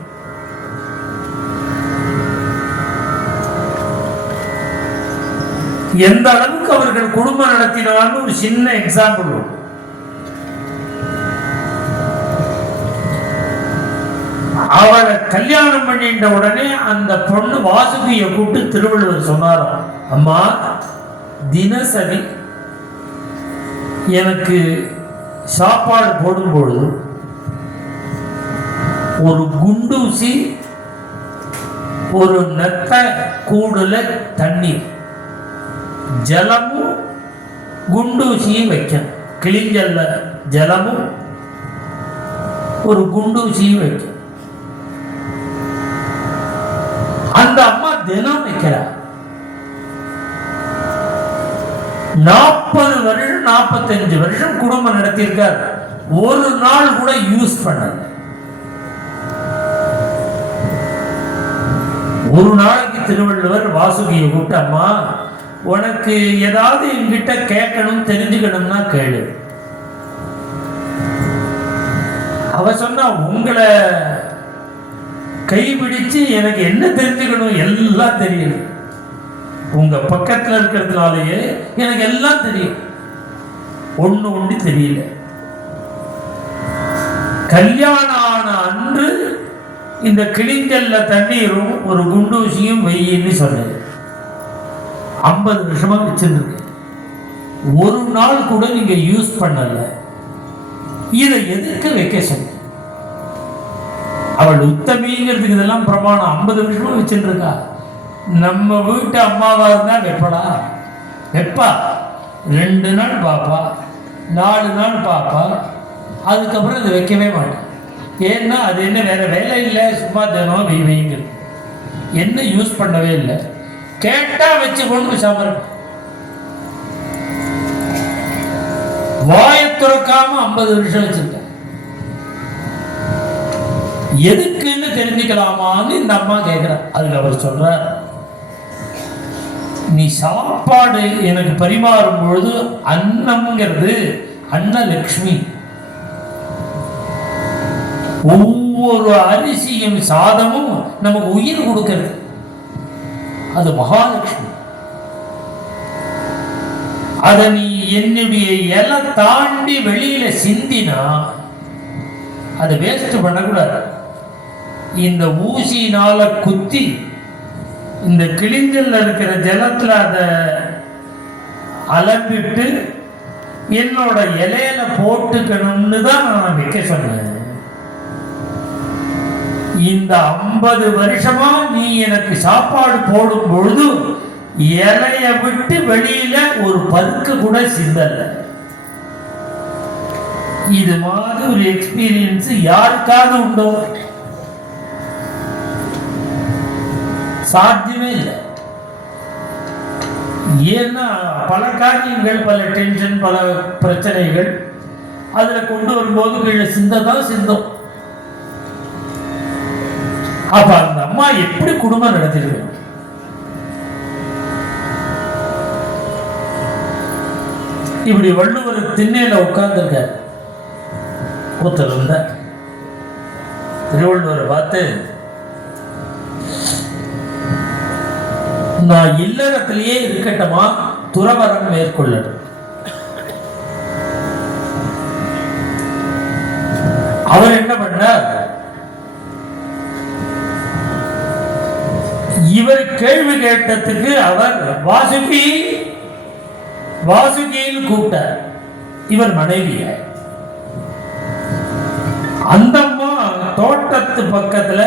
எந்த அளவுக்கு அவர்கள் குடும்பம் நடத்தினாலும் ஒரு சின்ன எக்ஸாம்பிள். அவளை கல்யாணம் பண்ணிட்ட உடனே அந்த பொண்ணு வாசுகியை கூப்பிட்டு திருவள்ளுவர் சொன்னாராம், அம்மா தினசரி எனக்கு சாப்பாடு போடும்பொழுது ஒரு குண்டூசி ஒரு நெத்த கூடுல தண்ணீர் ஜலமும் குண்டூசியும் வைக்கணும். கிளிஞ்சல்ல ஜலமும் ஒரு குண்டூசியும் வைக்கணும். அந்த அம்மா தினம் வைக்கிறார். 40 வருஷம் 45 வருஷம் குடும்பம் நடத்தியிருக்கார். ஒரு நாள் கூட யூஸ் பண்ணல. ஒரு நாளைக்கு திருவள்ளுவர் வாசுகியை கூப்பிட்டு, அம்மா உனக்கு ஏதாவது என்கிட்ட கேட்கணும் தெரிஞ்சுக்கணும்னா கேளு. அவ சொன்னா, உங்களை கைபிடிச்சு எனக்கு என்ன தெரிஞ்சுக்கணும், எல்லாம் தெரியும். உங்க பக்கத்துல இருக்கிறதுனாலேயே எனக்கு எல்லாம் தெரியும். ஒண்ணு தெரியல. கல்யாணம் ஆன அன்று இந்த கிளிஞ்சல்ல தண்ணீரும் ஒரு குண்டூசியும் வெயின்னு சொன்னது. 50 வருஷமா வச்சிருக்கு. ஒரு நாள் கூட நீங்க யூஸ் பண்ணல. இதை எதுக்கு வைக்க சொன்ன? அவள் உத்தமிங்கிறதுக்கு இதெல்லாம் பிரமாணம். 50 வருஷமா வச்சுட்டு இருக்கா. நம்ம வீட்டு அம்மாவா இருந்தா வெப்படா வெப்பா. 2 நாள் பாப்பா, 4 நாள் பாப்பா, அதுக்கப்புறம் அதை வைக்கவே மாட்டேன். ஏன்னா அது என்ன வேற வேலை இல்லை, சும்மா தினம் வைங்கிறது. என்ன யூஸ் பண்ணவே இல்லை. கேட்டா வச்சு கொண்டு சாமர் வாயை துறக்காம 50 வருஷம் வச்சிருக்க. எதுக்குன்னு தெரிஞ்சுக்கலாமான்னு இந்த அம்மா கேட்கிற. அதுக்கு அவர் சொல்ற, நீ சாப்பாடு எனக்கு பரிமாறும் பொழுது அன்னம்ங்கிறது அன்னலட்சுமி. ஒவ்வொரு அரிசியும் சாதமும் நமக்கு உயிர் கொடுக்கிறது. அது மகாலட்சுமி. அத நீ என்னுடைய இலை தாண்டி வெளியில சிந்தினா அதை வேஸ்ட் பண்ணக்கூடாது. இந்த ஊசினால குத்தி இந்த கிளிஞ்சல்ல இருக்கிற ஜலத்துல அதை அலம்பிட்டு என்னோட இலையில போட்டுக்கணும்னு தான் நான் வைக்க சொன்னேன். இந்த 50 வருஷமா நீ எனக்கு சாப்பாடு போடும் பொழுது இலைய விட்டு வெளியில ஒரு பருக்கு கூட சிந்தல. இது மாதிரி ஒரு எக்ஸ்பீரியன்ஸ் யாருக்காவது உண்டோ? சாத்தியமே இல்லை. ஏன்னா பல காரியங்கள், பல டென்ஷன், பல பிரச்சனைகள் அதுல கொண்டு வரும்போது கீழே சிந்ததான் சிந்தம். அப்ப அந்த அம்மா எப்படி குடும்பம் நடத்திருக்கு? இப்படி வள்ளுவர் திண்ணையில உட்கார்ந்துருக்க. ஒருத்தர் வந்த திருவள்ளுவரை பார்த்து, நான் இல்லறத்திலேயே இருக்கட்டுமா, துறவரம் மேற்கொள்ளட்டும். அவர் என்ன பண்ணார்? இவர் கேள்வி கேட்டதுக்கு அவர், வாசுகி வாசுகின்னு கூப்பிட்டார் இவர் மனைவிய. அந்த அம்மா தோட்டத்து பக்கத்துல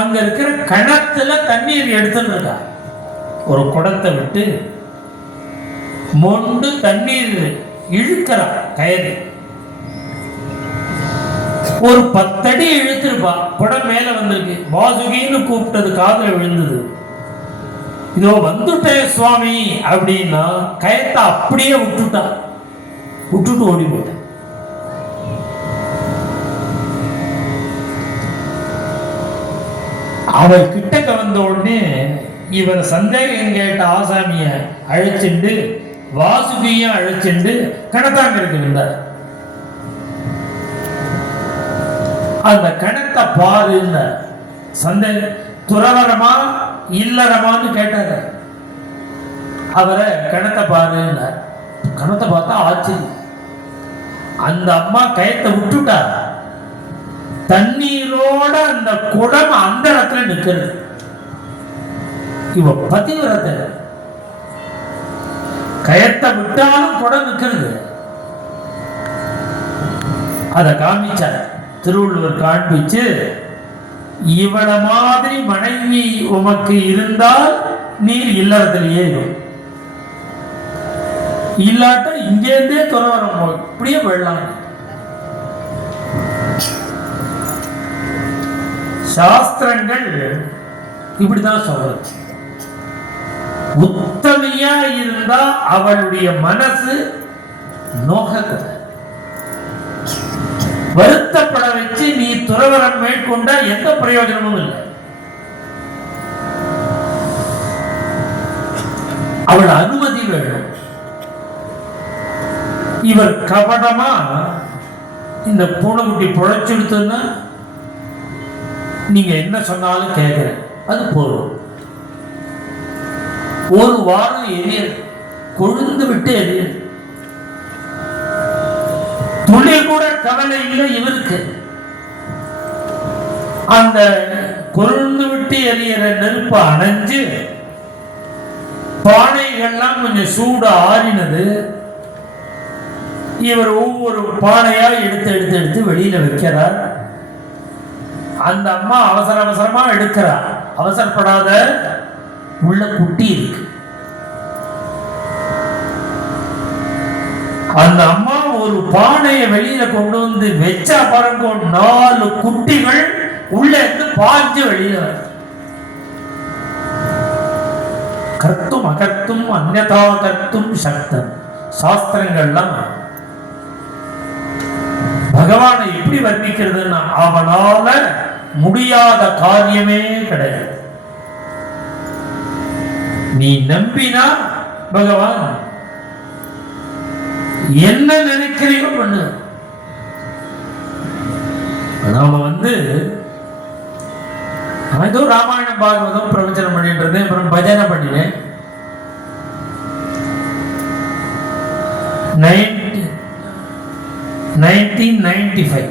அங்க இருக்கிற கிணத்துல தண்ணீர் எடுத்துட்டு இருக்கா. ஒரு குடத்தை விட்டு மொண்டு தண்ணீர் இழுக்கிறா கயறு. ஒரு 10 அடி இழுத்திருப்பா. குடம் மேல வந்திருக்கு. வாசுகின்னு கூப்பிட்டது காதுல விழுந்தது. இதோ வந்துட்டேன் சுவாமி அப்படின்னா கயத்தை அப்படியே விட்டுட்டு ஓடி போயிட்ட. அவர் கிட்டக்க வந்த உடனே இவர் சந்தேகம் கேட்ட ஆசாமிய அழைச்சிண்டு வாசுகியும் அழைச்சிண்டு கிணத்தாங்கருக்கு இருந்தார். அந்த கிணத்தை பாருங்க. சந்தேகம் துறவரமா இல்லறமான்னு கேட்டாரு. அவரை கிணத்தை பாருங்க. கிணத்தை பார்த்தா ஆச்சரியம். அந்த அம்மா கயத்தை விட்டுட்டார். தண்ணீரோட அந்த குடம் அந்த இடத்துல நிற்கிறது. இவ பதிவிரத்தை கயத்தை விட்டாலும் குடம் நிற்கிறது. அதை காமிச்சார். திருவள்ளுவர் காண்பிச்சு, இவள மாதிரி மனைவி உமக்கு இருந்தால் நீர் இல்லறத்திலேயே இருக்கும், இல்லாட்ட இங்கேருந்தே துறவரம் இப்படியே போயிடலாம். சாஸ்திரங்கள் இப்படிதான் சொல்றது. உத்தமையா இருந்தா அவளுடைய மனசு நோகக்கூடாது. வருத்தப்பட வச்சு நீ துறவரம் மேற்கொண்டா எந்த பிரயோஜனமும் இல்லை. அவள் அனுமதி வேணும். இவர் கபடமா இந்த பூனைக்குட்டி புழைச்செடுத்துன்னா நீங்க என்ன சொன்னாலும் கேட்கிறேன், அது போதும். ஒரு வாரம் எரியல் கொழுந்து விட்டு எரியல். துளி கூட கவலை இல்லை இவருக்கு. அந்த கொழுந்து விட்டு எரியற நெருப்பு அணைஞ்சு பானைகள்லாம் கொஞ்சம் சூடு ஆறினது. இவர் ஒவ்வொரு பானையா எடுத்து வெளியில வைக்கிறார். அந்த அம்மா அவசரமா எடுக்கிறார். அவசரப்படாத, உள்ள குட்டி இருக்கு. அந்த அம்மா ஒரு பானையை வெளியில கொண்டு வந்து வச்சா பாருங்க, 4 குட்டிகள் உள்ள இருந்து பாஞ்சு வெளியில வருது. கர்த்தும் அகர்த்தும் அந்நதா கர்த்தும் சக்தம். சாஸ்திரங்கள்லாம் பகவானை எப்படி வர்ணிக்கிறதுன்னா, அவனால முடியாத காரியமே கிடையாது. நீ நம்பினா பகவான் என்ன நினைக்கிறீங்க பண்ணு. நாம ஏதோ ராமாயணம் பாகவதம் பிரவச்சனம் பண்ணிட்டு இருந்தேன். அப்புறம் பஜனை பண்ணினேன். 1995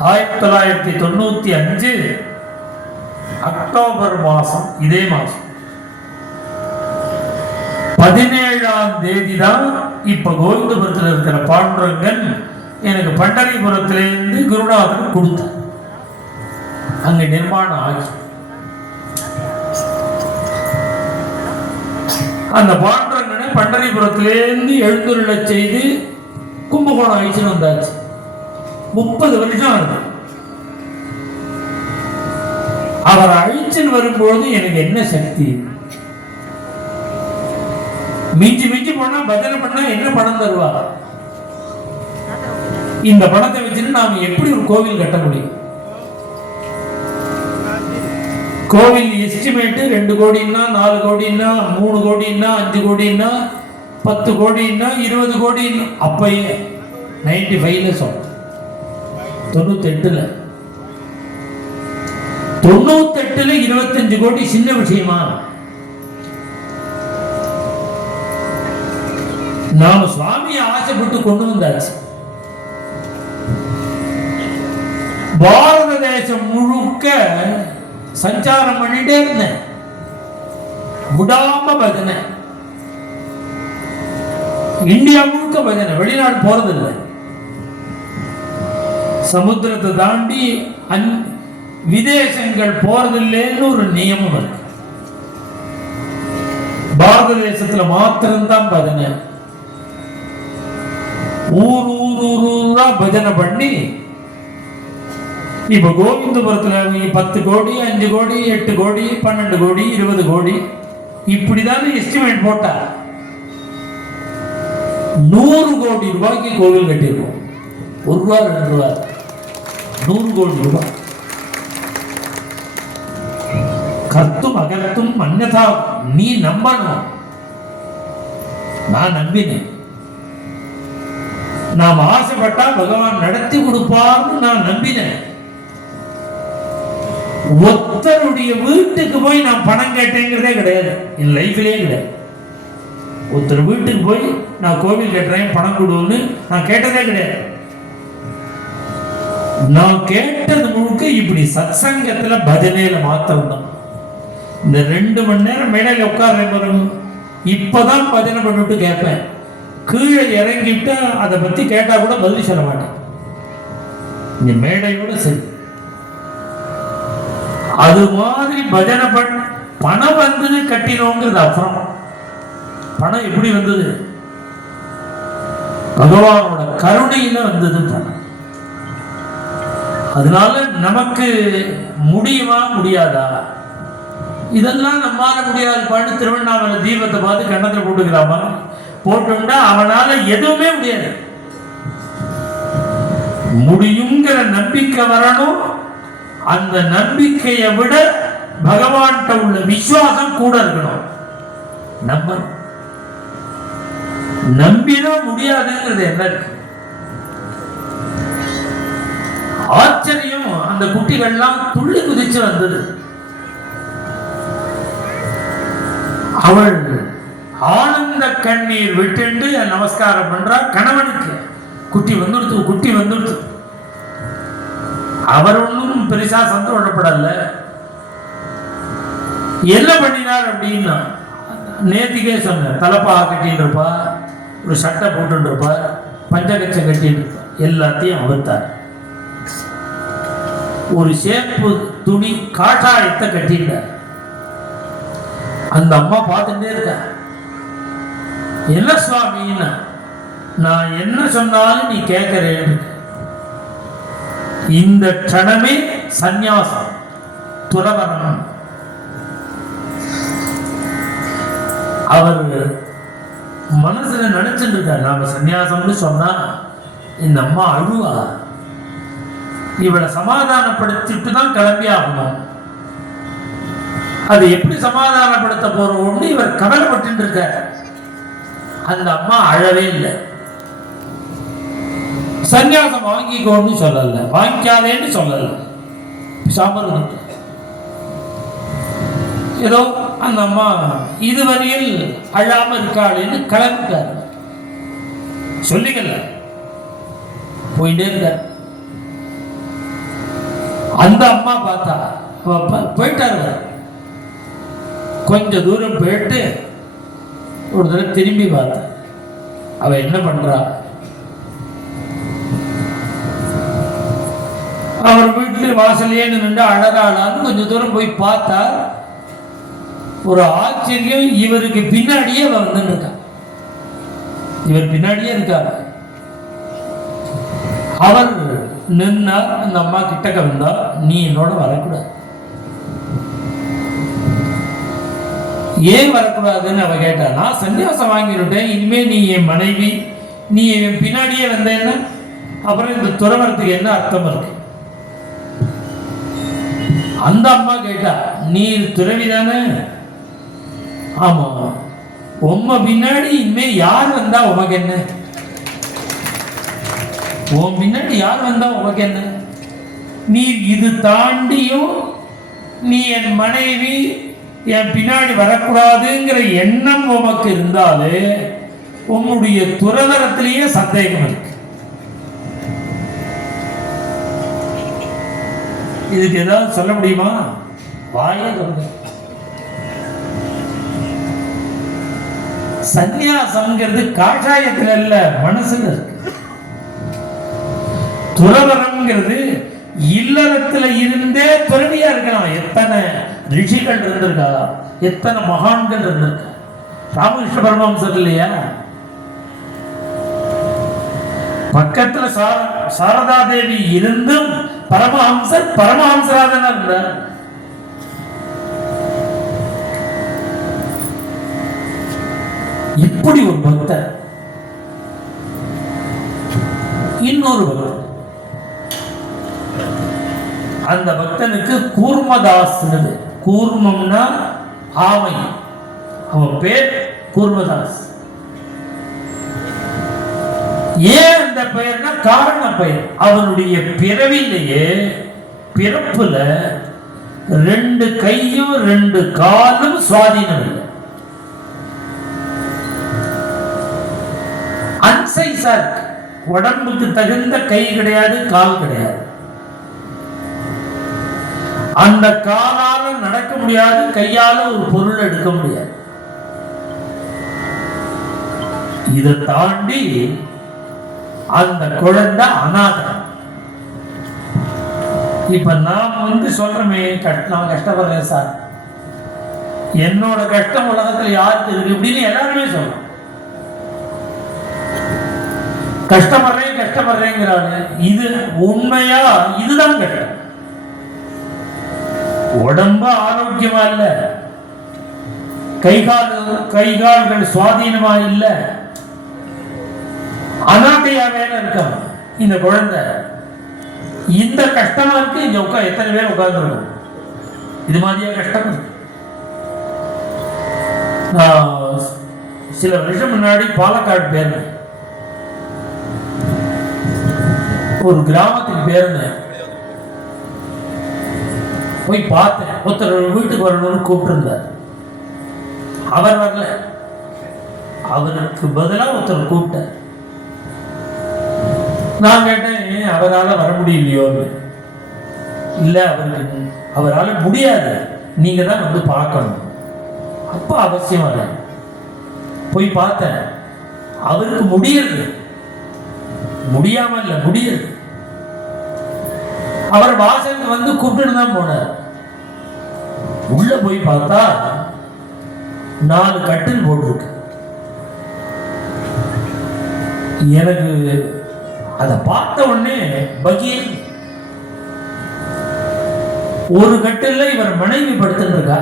1995 அக்டோபர் மாசம், இதே மாசம் 17ஆம் தேதி தான் இப்ப கோவிந்தபுரத்தில் இருக்கிற பாண்டுரங்கன் எனக்கு பண்டரிபுரத்திலிருந்து குருநாதன் கொடுத்தார். அங்க நிர்மாணம் ஆகி அந்த பாண்டுரங்கனை பண்டரிபுரத்திலிருந்து எழுந்துருளச் செய்து கும்பகோணம் ஆயிடுச்சுன்னு வந்தாச்சு. 30 வருஷம் ஆகுது. அவர் அழிச்சுன்னு வரும்போது எனக்கு என்ன சக்தி? மிஞ்சி போனா பஜனை பண்ணா என்ன பணம் தருவா? இந்த பணத்தை வச்சுட்டு நாம எப்படி ஒரு கோவில் கட்ட முடியும்? கோவில் எஸ்டிமேட் 2 கோடின்னா 4 கோடின்னா 3 கோடின்னா 5 கோடின்னா 10 கோடின்னா 20 கோடி. அப்பயே 95ல சொன்ன 98ல 25 கோடி சின்ன விஷயமா? நாம சுவாமியை ஆசைப்பட்டு கொண்டு வந்தாச்சு. பாரத தேசம் முழுக்க சஞ்சாரம் பண்ணிட்டே இருந்தேன். விடாம பஜனை. இந்தியா முழுக்க பஜனை, வெளிநாடு போறதில்லை. சமுத்திரத்தை தாண்டி விதேசங்கள் போறதில்லைன்னு ஒரு நியமம் இருக்கு. பாரத தேசத்துல மாத்திரம்தான் பஜனை. ஊர் ஊர் ஊர் ஊரா பஜனை பண்ணி இப்ப கோவிந்தபுரத்துல 10 கோடி 5 கோடி 8 கோடி 12 கோடி 20 கோடி இப்படிதான் எஸ்டிமேட் போட்டா 100 கோடி ரூபாய்க்கு கோவில் கட்டியிருக்கோம். 1 ரூபா 2 ரூபா 100 கோடி ரூபாய். கர்த்தும் அகர்த்தும் மன்யதா. நீ நம்பணும், நான் நம்பினேன். நாம் ஆசைப்பட்டா பகவான் நடத்தி கொடுப்பார்னு நான் நம்பினேன். ஒருத்தருடைய வீட்டுக்கு போய் நான் பணம் கேட்டேங்கிறதே கிடையாது, என் லைஃப்லயே கிடையாது. ஒருத்தர் வீட்டுக்கு போய் நான் கோவில் கட்டுறேன் பணம் கொடுன்னு நான் கேட்டதே கிடையாது. நான் கேட்டது முழுக்க இப்படி சத்சங்கத்துல பஜனையில மாத்திரம்தான். இந்த 2 மணி நேரம் மேடையில் உட்கார்றேன் பாருங்க, இப்பதான் பஜனை பண்ணிட்டு கேட்பேன். கீழே இறங்கிட்டு அதை பத்தி கேட்டா கூட பதில் சொல்ல மாட்டேன். இந்த மேடையோட சரி. அது மாதிரி பஜனை பண்ண பணம் வந்தது கட்டினோங்கிறது அப்புறம். பணம் எப்படி வந்தது? பகவானோட கருணையில வந்தது பணம். அதனால நமக்கு முடியுமா முடியாதா? இதெல்லாம் நம்மால முடியாது. பாட்டு திருவண்ணாமலை தீபத்தை பார்த்து கண்ணத்துல போட்டுக்கலாமா? போட்டோம்னா அவனால எதுவுமே முடியாது. முடியுங்கிற நம்பிக்கை வரணும். அந்த நம்பிக்கையை விட பகவான்கிட்ட உள்ள விசுவாசம் கூட இருக்கணும். நம்பணும். நம்பிதான் முடியாதுங்கிறது என்ன இருக்கு? ஆச்சரியம். அந்த குட்டிகள்லாம் துள்ளி குதிச்சு வந்தது. அவள் ஆனந்த கண்ணீர் விட்டு நமஸ்காரம் பண்றா கணவனுக்கு. குட்டி வந்துடுத்து, குட்டி வந்துடுத்து. அவர் ஒன்றும் பெருசா சந்தோஷப்படல. என்ன பண்ணினார் அப்படின்னா, நேத்திக்கே சொன்ன தலைப்பாக கட்டின்னு இருப்பா, ஒரு சட்டை போட்டு இருப்பா, பஞ்சகச்சம் கட்டின்னு இருப்பா, எல்லாத்தையும் அவுத்தார். ஒரு சேப்பு துணி காட்டாயத்தை கட்டிட்டார். அந்த அம்மா பார்த்துட்டே இருக்க. என்ன சுவாமின்னா, நான் என்ன சொன்னாலும் நீ கேட்கிறேன். இந்த க்ஷணமே சந்நியாசம், துறவரம். அவர் மனசுல நினைச்சுட்டு இருக்கார், நாம சந்நியாசம்னு சொன்னா இந்த அம்மா அழுவா. இவளை சமாதானப்படுத்திட்டு தான் கிளம்பி ஆகணும். அது எப்படி சமாதானப்படுத்த போறோம்னு இவர் கவலைப்பட்டு இருக்கார். அந்த அம்மா அழவே இல்லை. சந்நியாசம் வாங்கிக்கோன்னு சொல்லல, வாங்கிக்காதேன்னு சொல்லல. சாம்பல் ஏதோ அந்த அம்மா இதுவரையில் அழாம இருக்காளேன்னு கிளம்பிட்டார். சொல்லிக்கல, போயிட்டே இருக்கார். அந்த அம்மா பார்த்தா போயிட்டாரு. கொஞ்ச தூரம் போயிட்டு ஒரு தடவை திரும்பி பார்த்த. அவ என்ன பண்றா? அவர் வீட்டுல வாசலையே நின்று அழகாளான்னு கொஞ்சம் தூரம் போய் பார்த்தா, ஒரு ஆச்சரியம். இவருக்கு பின்னாடியே அவ வந்து இருக்கா. இவர் பின்னாடியே இருக்காரு. அவர் நின்னா அந்த அம்மா கிட்டக்க வந்தா, நீ என்னோட வரக்கூடாது. ஏன் வரக்கூடாதுன்னு அவ கேட்டா, நான் சன்னியாசம் வாங்கிவிட்டேன், இனிமே நீ என் மனைவி, நீ என் பின்னாடியே வந்தேன்னா அப்புறம் இந்த துறவரத்துக்கு என்ன அர்த்தம் இருக்கு? அந்த அம்மா கேட்டா, நீ துறவி தானே? ஆமா. உம்ம பின்னாடி இனிமே யார் வந்தா உமக்கு என்ன? உன் பின்னாடி யார் வந்தா உமக்கு என்ன? நீ இது தாண்டியும் நீ என் மனைவி, என் பின்னாடி வரக்கூடாதுங்கிற எண்ணம் உமக்கு இருந்தாலே உன்னுடைய துறவரத்திலேயே சந்தேகம் இருக்கு. இதுக்கு ஏதாவது சொல்ல முடியுமா? வாயே சொல்லுங்க. சந்நியாசம்ங்கிறது காஷாயத்துல இல்ல, மனசுல இருக்கு. துறவரம்ங்கிறது இல்லறத்துல இருந்தே துறவியா இருக்கலாம். எத்தனை ரிஷிகள் இருந்திருக்கா, எத்தனை மகான்கள் இருந்திருக்கா. ராமகிருஷ்ண பரமஹம்சர் இல்லையா, பக்கத்துல சாரதா தேவி இருந்தும் பரமஹம்சர் பரமஹம்சராக இருந்தார். இப்படி ஒரு பக்தர். இன்னொரு பக்தர், அந்த பக்தனுக்கு கூர்மதாஸ். கூர்மம்னா ஆமை, அவன் பேர் கூர்மதாஸ். ஏன் அந்த பெயர்னா காரண பெயர். அவனுடைய பிறவிலேயே பிறப்புல 2 கையும் 2 காலும் சுவாதீனம் இல்லை. அன்சைஸா இருக்கு. உடம்புக்கு தகுந்த கை கிடையாது, கால் கிடையாது. அந்த காலால நடக்க முடியாது, கையால ஒரு பொருள் எடுக்க முடியாது. இதை தாண்டி அந்த குழந்தை அநாதம். இப்ப நாம் சொல்றமே, நான் கஷ்டப்படுறேன் சார், என்னோட கஷ்டம் உலகத்துல யாருக்கு இருக்கு இப்படின்னு எல்லாருமே சொல்றோம். கஷ்டப்படுறேங்கிறாரு. இது உண்மையா? இதுதான் கஷ்டம். உடம்பு ஆரோக்கியமா இல்ல, கைகால்கள் சுவாதீனமா இல்ல, அநாதையா வேற இருக்க இந்த குழந்தை. இந்த கஷ்டமா இருக்கு. இங்க எத்தனை பேர் உட்கார்ந்து இருக்கும் இது மாதிரியா கஷ்டம் இருக்கு. நான் சில வருஷம் முன்னாடி பாலக்காடு போயிருந்தேன். ஒரு கிராமத்துக்கு போயிருந்தேன். போய் பார்த்தேன். ஒருத்தர் வீட்டுக்கு வரணும்னு கூப்பிட்டு இருந்தார். அவர் வரல, அவருக்கு பதிலாக ஒருத்தர் கூப்பிட்டார். நான் கேட்டேன், அவரால் வர முடியலையோன்னு. இல்லை, அவரால் முடியாது, நீங்க தான் பார்க்கணும். அப்போ அவசியம் வர போய் பார்த்தேன். அவருக்கு முடியுது, முடியாம இல்லை, முடியுது. அவர் வாசலுக்கு கூப்பிட்டு தான் போனார். உள்ள போய் பார்த்தா 4 கட்டில் போட்டிருக்கு. எனக்கு அதை பார்த்த உடனே பகீர். ஒரு கட்டில்ல இவர் மனைவி படுத்துருக்கா,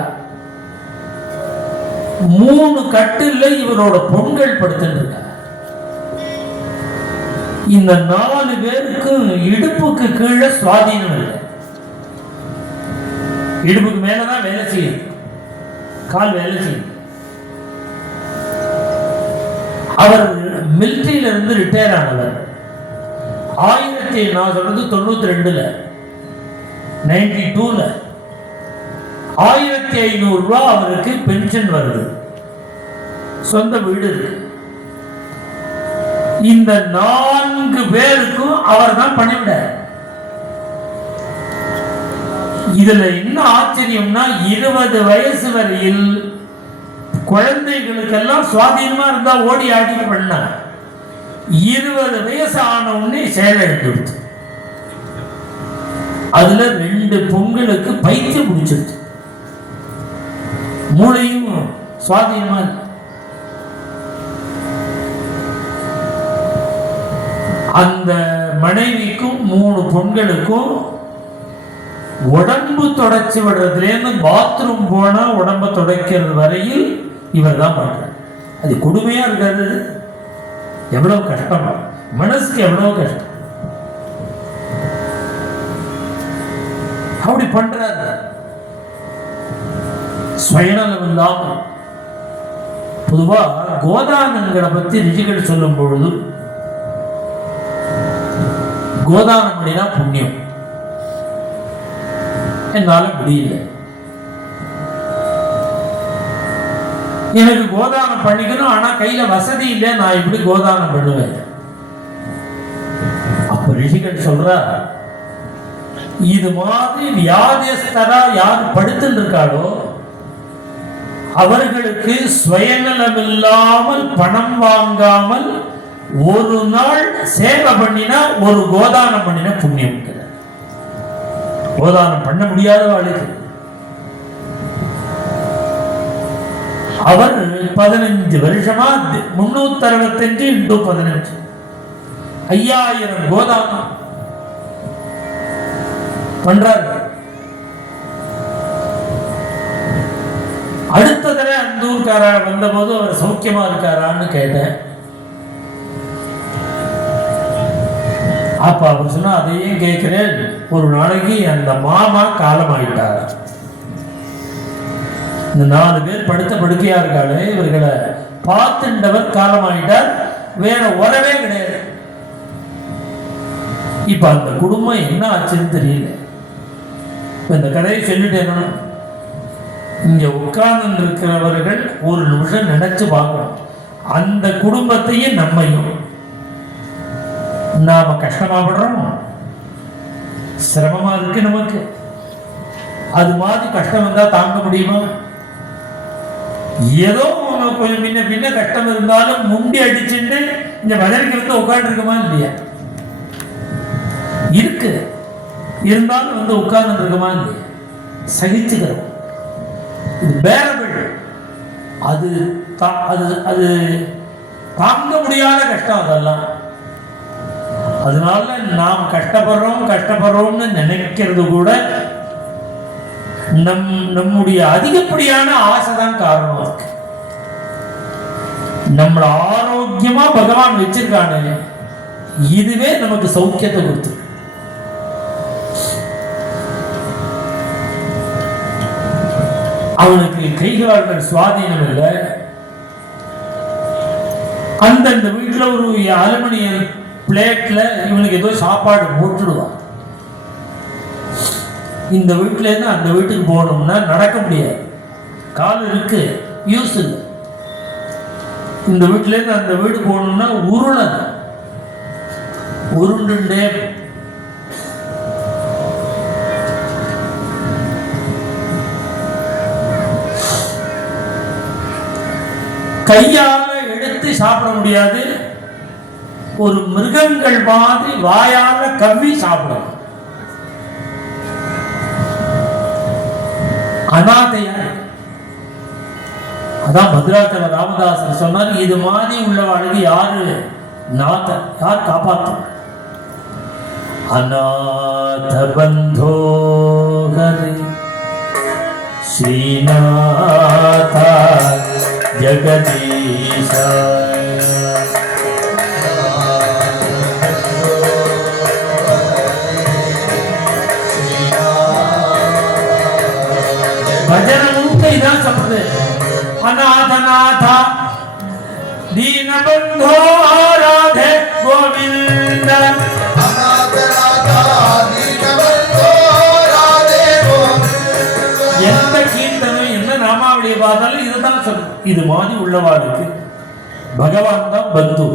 3 கட்டில்ல இவரோட பொண்கள் படுத்துருக்கா. இந்த 4 பேருக்கும் இடுப்புக்கு கீழே சுவாதீனம் இல்லை. இடுப்புக்கு மேலதான் வேலை செய்யும், கால் வேலை செய்யும். அவர் மிலிட்டரியில இருந்து ரிட்டையர் ஆனவர். 1992 92ல 1500 ரூபாய் அவருக்கு பென்ஷன் வருது. சொந்த வீடு இருக்கு. இந்த 4 பேருக்கும் அவர் தான் பணிவிடார். இதுல என்ன ஆச்சரியம்னா, 20 வயசு வரையில் குழந்தைகளுக்கெல்லாம் சுவாதீனமா இருந்தா ஓடி ஆடி பண்ண, 20 வயசு ஆன உடனே செயலிழந்து விடுத்து. அதுல 2 பொங்கலுக்கு பைத்தியம் பிடிச்சிருச்சு, மூளையும் சுவாதீனமா இருக்கு. அந்த மனைவிக்கும் 3 பொண்களுக்கும் உடம்பு தொடச்சி விடுறதுலேருந்து பாத்ரூம் போனா உடம்ப துடைக்கிறது வரையில் இவர் தான் பண்றார். அது கொடுமையா இருக்காது? எவ்வளவு கஷ்டமா, மனசுக்கு எவ்வளவு கஷ்டம். அப்படி பண்றாரு சுயநலம் இல்லாம. பொதுவா கோதானங்களை பத்தி ரிஷிகள் சொல்லும் பொழுது, கோதானம் பண்ணினா புண்ணியம். என்னால முடியல, எனக்கு கோதானம் பண்ணிக்கணும், ஆனா கையில வசதி இல்லை, நான் எப்படி கோதானம் பண்ணுவேன்? அப்ப ரிஷிகள் சொல்ற, இது மாதிரி வியாதியஸ்தரா யார் படுத்துட்டு இருக்காளோ அவர்களுக்கு சுயநலமில்லாமல் பணம் வாங்காமல் ஒரு நாள் சேவை பண்ணினா ஒரு கோதானம் பண்ணினா புண்ணியம் கிடையாது. கோதானம் பண்ண முடியாத வாழ்க்கை. அவர் 15 வருஷமா 365 into 15 5000 கோதானம் பண்றாரு. அடுத்த தடவை அந்த ஊர்க்கார வந்தபோது அவர் சௌக்கியமா இருக்காரான்னு கேட்டேன். அப்ப அவர் சொன்னா, அதையும் கேட்கிறேன், ஒரு நாளைக்கு அந்த மாமா காலமாயிட்டார். இந்த 4 பேர் படுத்த படுக்கையா இருக்காளே, இவர்களை பார்த்துண்டவர் காலமாயிட்டார், வேற உறவே கிடையாது. இப்ப அந்த குடும்பம் என்ன ஆச்சுன்னு தெரியல. இந்த கதையை சொல்லிட்டேன். இங்க உட்கார்ந்து இருக்கிறவர்கள் ஒரு நிமிஷம் நினைச்சு பார்க்கணும், அந்த குடும்பத்தையும் நம்மையும் நாம கஷ்டமாப்படுறோம், சிரமமா இருக்கு நமக்கு. அது மாதிரி கஷ்டம் வந்தா தாங்க முடியுமா? ஏதோ கொஞ்சம் முன்ன பின்ன கஷ்டம் இருந்தாலும் முண்டி அடிச்சுட்டு இந்த வதற்கு வந்து உட்காந்து இருக்குமா இல்லையா? இருக்கு, இருந்தாலும் வந்து உட்கார்ந்து இருக்குமா இல்லையா? சகிச்சுக்கிறோம். இது பேரபிள். அது அது தாங்க முடியாத கஷ்டம் அதெல்லாம். அதனால நாம் கஷ்டப்படுறோம்னு நினைக்கிறது கூட நம்முடைய அதிகப்படியான ஆசைதான் காரணம் இருக்கு. நம்மள ஆரோக்கியமா பகவான் வச்சிருக்கானே, இதுவே நமக்கு சௌக்கியத்தை கொடுத்து. அவனுக்கு கைகால்கள் சுவாதீனம் இல்லை. அந்தந்த வீட்டுல ஒரு அலுமினியம் பிளேட்ல இவனுக்கு ஏதோ சாப்பாடு போட்டுடுவான். இந்த வீட்டுல இருந்து அந்த வீட்டுக்கு போகணும்னா நடக்க முடியாது, கால் இருக்கு, யூஸ் இல்லை. இந்த வீட்டுல இருந்து அந்த வீடு போகணும்னா உருண்டுண்டே. கையால எடுத்து சாப்பிட முடியாது, ஒரு மிருகங்கள் மாதிரி வாயால கவ்வி சாப்பிடும். அநாதையா. அதான் பத்ராச்சல ராமதாசர் சொன்னார், இது மாதிரி உள்ளவாளுக்கு யாரு நாத, யார் காப்பாற்றும்? அநாத பந்தோ ஹரி ஸ்ரீநாத ஜெகதீஷ. பஜனை இதான் சொல்றது. அநாதநாத தீனபந்தோ ஆராதே கோவிந்த. எந்த கீர்த்தனை என்ன நாமாவளியை பார்த்தாலும் இதுதான் சொல்றது. இது மாதிரி உள்ளவாளுக்கு பகவான் தான் பந்து.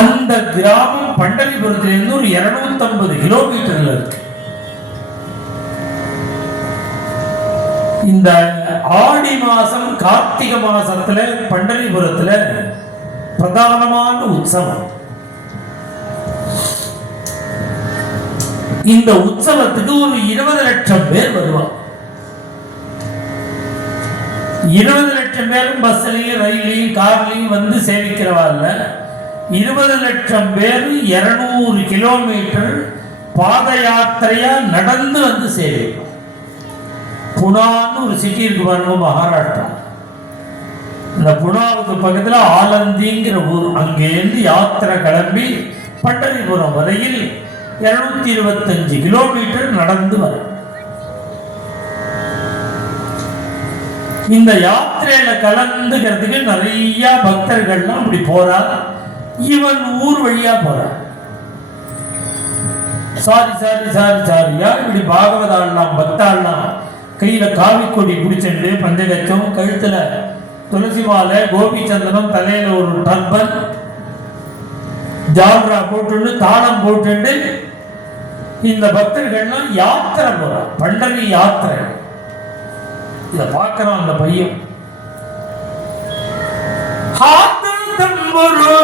அந்த கிராமம் பண்டரிபுரத்திலிருந்து ஒரு 250 கிலோமீட்டர்ல இருக்கு. இந்த ஆடி மாசம் கார்த்திகை மாசத்துல பண்டரிபுரத்துல பிரதானமான உற்சவம். இந்த உற்சவத்துக்கு ஒரு 20 லட்சம் பேர் வருவாங்க. 20 லட்சம் பேரும் பஸ்லையும் ரயிலையும் கார்லையும் வந்து சேவிக்கிறவாள். 20 லட்சம் பேர் 200 கிலோமீட்டர் பாத யாத்திரையா நடந்து வந்து சேவிக்கும். புனான்னு ஒரு சிட்டி இருக்கு பாருங்க, மகாராஷ்டிரா. இந்த புனாவுக்கு பக்கத்துல ஆலந்திங்கிற ஊர். அங்கேருந்து யாத்திரை கிளம்பி பண்டரிபுரம் வரையில் 225 கிலோமீட்டர் நடந்து வரும். இந்த யாத்திரையில கலந்துக்கிறதுக்கு நிறைய பக்தர்கள்லாம் அப்படி போறார். இவன் ஊர் வழியா போறார். சாரியா இப்படி பாகவதாடலாம் பக்தாடலாம் கையில காவி கொடி பிடிச்சிட்டு பஞ்சகச்சம், கழுத்துல துளசி மாலை, கோபி சந்தனம், தலையில ஒரு டர்பன், ஜால்ரா போட்டு தாளம் போட்டு இந்த பக்தர்கள்லாம் யாத்திரை போறான், பண்டரி யாத்திரை. இத பார்க்கறான் அந்த பையன். ஹாத்து தம்புரு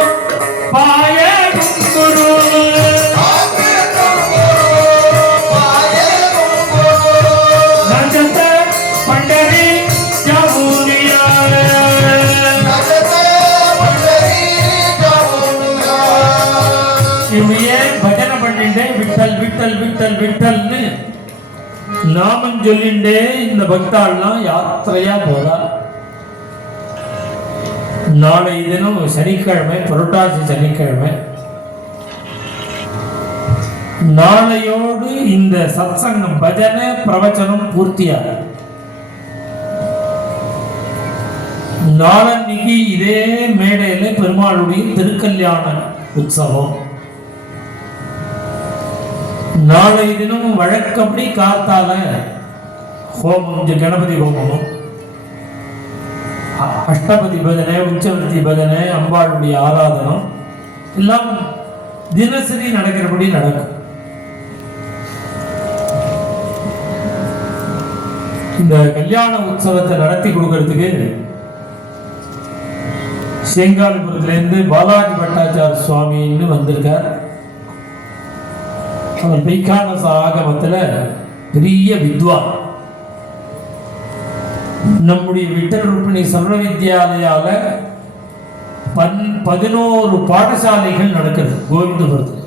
பாய கும்புரு நஜத பண்டரி ஜமுனியா இவனையே பஜனை பண்ணிட்டே விட்டல் விட்டல் விட்டல் விட்டல்னு நாமம் சொல்லிண்டே இந்த பக்தாள்லாம் யாத்திரையா போறா. நாளை தினம் சனிக்கிழமை, புரட்டாசி சனிக்கிழமை. நாளையோடு இந்த சத்சங்கம் பஜனை பிரவச்சனம் பூர்த்தியாகும். நாளன்னைக்கு இதே மேடையில பெருமாளுடைய திருக்கல்யாண உற்சவம். நாளை தினம் வழக்கப்படி காத்தால ஹோமம், கணபதி ஹோமமும், அஷ்டபதி பஜனை, உச்சவர்த்தி பஜனை, அம்பாளுடைய ஆராதனம் எல்லாம் தினசரி நடக்கிறபடி நடக்கும். இந்த கல்யாண உற்சவத்தை நடத்தி கொடுக்கறதுக்கு செங்காலிபுரத்திலேருந்து பாலாஜி பட்டாச்சார சுவாமின்னு வந்திருக்கார். அவர் வைகானச ஆகமத்தில் பெரிய வித்வான். நம்முடைய விட்டல் ருக்மிணி சர்வ வித்யாலயால 11 பாடசாலைகள் நடக்கிறது கோவிந்தபுரத்தில்.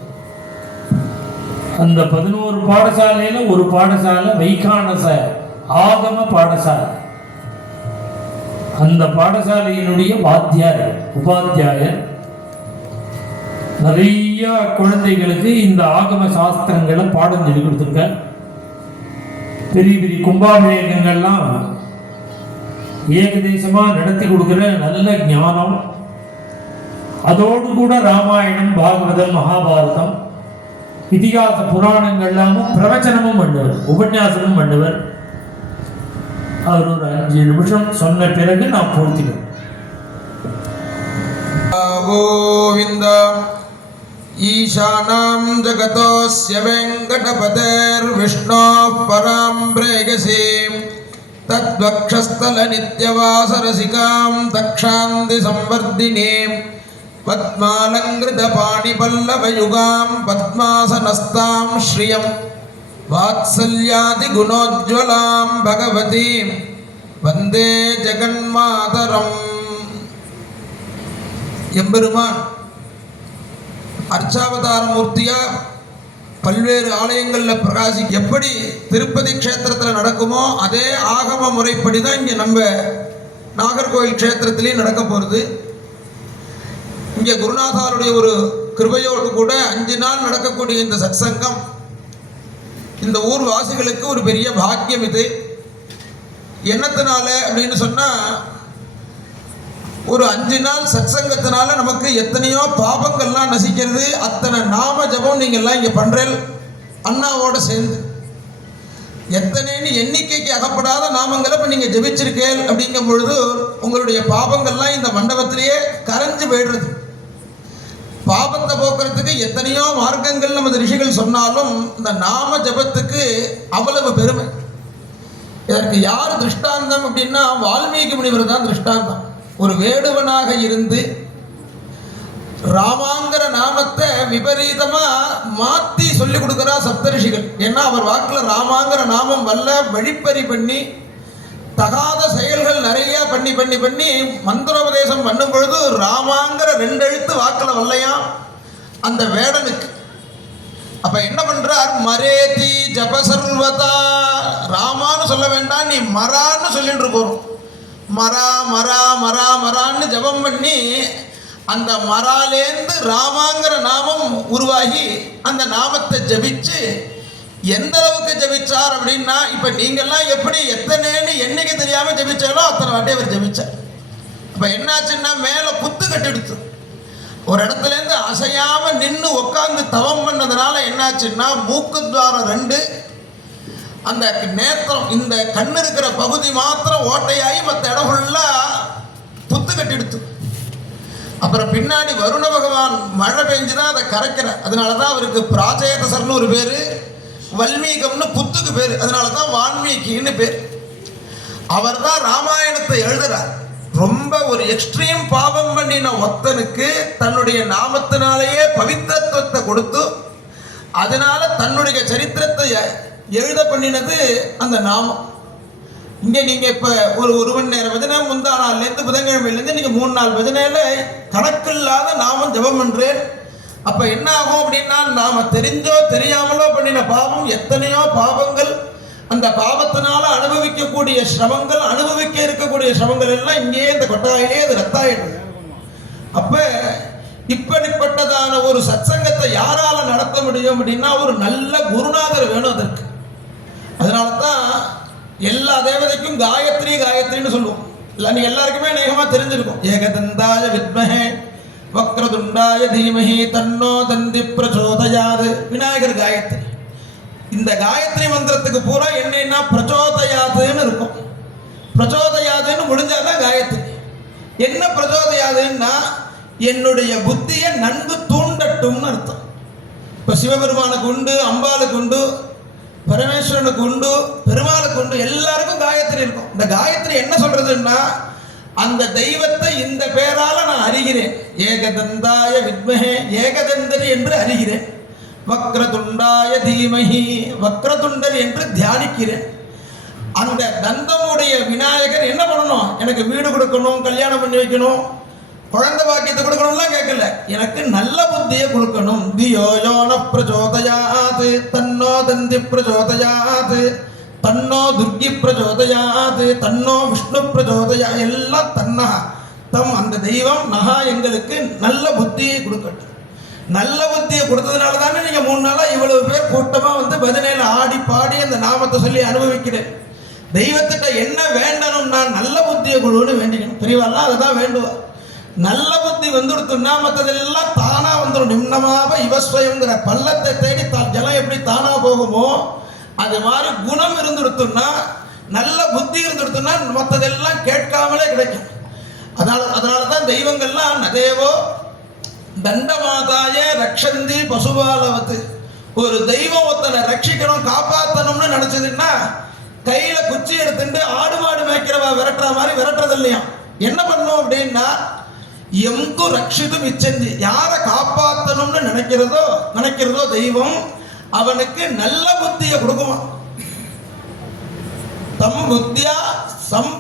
அந்த 11 பாடசாலையில ஒரு பாடசாலை வைகானச ஆகம பாடசாலை. அந்த பாடசாலையினுடைய வாத்தியார், உபாத்தியாயர் நிறைய குழந்தைகளுக்கு இந்த ஆகம சாஸ்திரங்களை பாடம் சொல்லி கொடுத்துருக்கார். பெரிய பெரிய கும்பாபிஷேகங்கள்லாம் ஏகதேசமா நடத்தி கொடுக்கிற நல்ல ஞானம். அதோடு கூட ராமாயணம், பாகவதம், மகாபாரதம், இதிகாச புராணங்கள்லாமும் பிரவச்சனமும் பண்ணுவர், உபன்யாசமும் பண்ணுவர். அவர் ஒரு 5 நிமிஷம் சொன்ன பிறகு நான் பூர்த்திடுவேன். கோவிந்த ஈசானாம் ஜகதோஸ்ய வெங்கடபதேர் விஷ்ணோः பராம் பிரேயசீம் தத்வக்ஷஸ்தல நித்யவாசரசிகாம் தக்ஷாந்தி சம்வர்தினீம் பத்மாலங்கிருத பாணிபல்லவயுகாம் பத்மாசனஸ்தாம் ஸ்ரியம் வாத்சல்யாதி குணோஜ்வலாம் பகவதீம் வந்தே ஜெகன்மாதரம். எம்பெருமான் அர்ச்சாவதார மூர்த்தியா பல்வேறு ஆலயங்களில் பிரகாசி எப்படி திருப்பதி க்ஷேத்திரத்தில் நடக்குமோ அதே ஆகம முறைப்படி தான் இங்கே நம்ம நாகர்கோவில் க்ஷேத்திரத்திலையும் நடக்க போகிறது. இங்கே குருநாதாருடைய ஒரு கிருபையோடு கூட 5 நாள் நடக்கக்கூடிய இந்த சத்சங்கம் இந்த ஊர் வாசிகளுக்கு ஒரு பெரிய பாக்கியம். இது என்னத்தினால அப்படின்னு சொன்னால், ஒரு 5 நாள் சத்சங்கத்தினால நமக்கு எத்தனையோ பாபங்கள்லாம் நசிக்கிறது. அத்தனை நாம ஜபம் நீங்கள்லாம் இங்கே பண்ணுறேன் அண்ணாவோட சேர்ந்து. எத்தனைன்னு எண்ணிக்கைக்கு அகப்படாத நாமங்களை இப்போ நீங்கள் ஜபிச்சிருக்கேன் அப்படிங்கும் பொழுது உங்களுடைய பாபங்கள்லாம் இந்த மண்டபத்திலேயே கரைஞ்சு போயிடுறது. பாபத்தை போக்குறதுக்கு எத்தனையோ மார்க்கங்கள் நமது ரிஷிகள் சொன்னாலும் இந்த நாம ஜபத்துக்கு அவ்வளவு பெருமை. இதற்கு யார் திருஷ்டாந்தம் அப்படின்னா வால்மீகி முனிவர் தான் திருஷ்டாந்தம். ஒரு வேடுவனாக இருந்து ராமாங்கிற நாமத்தை விபரீதமா மாத்தி சொல்லி கொடுக்குறா சப்தரிஷிகள். ஏன்னா அவர் வாக்கில் ராமாங்கிற நாமம் வல்ல வழிப்பறி பண்ணி தகாத செயல்கள் நிறைய பண்ணி பண்ணி பண்ணி மந்திரோபதேசம் பண்ணும் பொழுது ராமாங்கிற 2 எழுத்து வாக்கில் வல்லையாம் அந்த வேடனுக்கு. அப்ப என்ன பண்றார், மரேதி ஜபசர்வதா, ராமான்னு சொல்ல வேண்டாம், நீ மரான்னு சொல்லிட்டு இருக்கோம். மரா மரா மரா மரான்னு ஜபம் பண்ணி அந்த மராலேந்து ராமாங்கிற நாமம் உருவாகி அந்த நாமத்தை ஜபிச்சு எந்த அளவுக்கு ஜபிச்சார் அப்படின்னா, இப்ப நீங்கெல்லாம் எப்படி எத்தனைன்னு எண்ணிக்கை தெரியாம ஜபிச்சாலோ அத்தனை வாட்டி அவர் ஜபிச்சார். அப்ப என்னாச்சுன்னா மேல குத்து கட்டிடுத்து. ஒரு இடத்துல இருந்து அசையாம நின்று உட்காந்து தவம் பண்ணதுனால என்னாச்சுன்னா மூக்குத்வாரம் 2, அந்த நேத்திரம் இந்த கண்ணு இருக்கிற பகுதி மாத்திரம் ஓட்டையாகி மற்ற இடம் ஃபுல்லா புத்து கட்டிடுத்து. அப்புறம் பின்னாடி வருண பகவான் மழை பெஞ்சுதான் அதை கரைக்கிற. அதனாலதான் அவருக்கு பிராச்சேதசர்னு ஒரு பேரு, வல்மீகம்னு புத்துக்கு பேர், அதனால தான் வால்மீகின்னு பேர். அவர் தான் ராமாயணத்தை எழுதுறார். ரொம்ப ஒரு எக்ஸ்ட்ரீம் பாவம் பண்ணின ஒருத்தனுக்கு தன்னுடைய நாமத்தினாலேயே பவித்திரத்துவத்தை கொடுத்து அதனால தன்னுடைய சரித்திரத்தை எழுத பண்ணினது அந்த நாமம். இங்கே நீங்கள் இப்போ ஒரு மணி நேரம் பஜனை, முந்தா நாள்லேருந்து புதன்கிழமையிலேருந்து நீங்கள் 3 நாள் பஜனையில் கணக்கில்லாத நாமம் ஜபம் பண்ணுறேன். அப்போ என்ன ஆகும் அப்படின்னா, நாம் தெரிஞ்சோ தெரியாமலோ பண்ணின பாவம் எத்தனையோ பாவங்கள், அந்த பாவத்தினால அனுபவிக்கக்கூடிய சிரமங்கள், அனுபவிக்க இருக்கக்கூடிய சிரமங்கள் எல்லாம் இங்கேயே இந்த கொட்டாயிலே அது ரத்தாயிடுது. அப்போ இப்படிப்பட்டதான ஒரு சத்சங்கத்தை யாரால நடத்த முடியும் அப்படின்னா, ஒரு நல்ல குருநாதர் வேணும் அதற்கு. அதனால தான் எல்லா தேவதைக்கும் காயத்ரி காயத்ரின்னு சொல்லுவோம். இல்லை நீங்கள் எல்லாருக்குமே அநேகமாக தெரிஞ்சிருக்கும். ஏகதந்தாய வித்மஹே வக்ரதுண்டாய தீமஹி தன்னோ தந்தி பிரச்சோதயாது. விநாயகர் காயத்ரி. இந்த காயத்ரி மந்திரத்துக்கு பூரா என்னன்னா பிரச்சோதயாதுன்னு இருக்கும். பிரச்சோதயாதுன்னு முடிஞ்சாதான் காயத்ரி. என்ன பிரச்சோதயாதுன்னா, என்னுடைய புத்தியை நன்கு தூண்டட்டும்னு அர்த்தம். இப்போ சிவபெருமானுக்கு உண்டு, அம்பாளுக்கு உண்டு, பரமேஸ்வரனுக்கு உண்டு, பெருமாளுக்கு உண்டு, எல்லாருக்கும் காயத்ரி இருக்கும். இந்த காயத்ரி என்ன சொல்றதுன்னா, அந்த தெய்வத்தை இந்த பேரால நான் அறிகிறேன். ஏகதந்தாய வித்மஹே, ஏகதந்தரி என்று அறிகிறேன். வக்ரதுண்டாய தீமஹி, வக்ரதுண்டர் என்று தியானிக்கிறேன். அந்த தந்தமுடைய விநாயகர் என்ன பண்ணணும்? எனக்கு வீடு கொடுக்கணும், கல்யாணம் பண்ணி வைக்கணும், குழந்தை பாக்கியத்தை கொடுக்கணும்லாம் கேட்கல, எனக்கு நல்ல புத்தியை கொடுக்கணும். தியோ யோன பிரச்சோதயாது தன்னோ தந்தி பிரச்சோதயாது தன்னோ துர்கி பிரச்சோதயாது தன்னோ விஷ்ணு பிரச்சோதயா, எல்லாம் தன்னா தம் அந்த தெய்வம் நகா எங்களுக்கு நல்ல புத்தியை கொடுக்கட்டும். நல்ல புத்தியை கொடுத்ததுனால தானே நீங்கள் 3 நாளாக இவ்வளவு பேர் கூட்டமாக வந்து பஜனையில் ஆடி பாடி அந்த நாமத்தை சொல்லி அனுபவிக்கிறேன். தெய்வத்திட்ட என்ன வேண்டணும்? நான் நல்ல புத்தியை கொடுன்னு வேண்டிக்கணும். பெரியவாள்லாம் அதை தான் வேண்டுவா. நல்ல புத்தி வந்துடுத்துன்னா மற்றதெல்லாம் தானாக வந்துடும். நிம்னமாக இவஸ்வயங்கிற பள்ளத்தை தேடி ஜலம் எப்படி தானாக போகுமோ அது மாதிரி குணம் இருந்துடுத்துன்னா, நல்ல புத்தி இருந்துடுத்துன்னா மற்றதெல்லாம் கேட்காமலே கிடைக்கும். அதனால தான் தெய்வங்கள்லாம் நதேவோ தண்டமாதாய ரக்ஷந்தி பசுபாலவத்து. ஒரு தெய்வம் ஒருத்தனை ரட்சிக்கணும், காப்பாற்றணும்னு நினைச்சதுன்னா கையில குச்சி எடுத்துட்டு ஆடு மாடு மேய்க்கிறவா விரட்டுற மாதிரி விரட்டுறது இல்லையா. என்ன பண்ணும் அப்படின்னா, எம்கு ரட்சிதும் இச்சந்தி, யாரை காப்பாற்றணும்னு நினைக்கிறதோ தெய்வம் அவனுக்கு நல்ல புத்தியை கொடுக்குமா. தம் புத்தியா சம்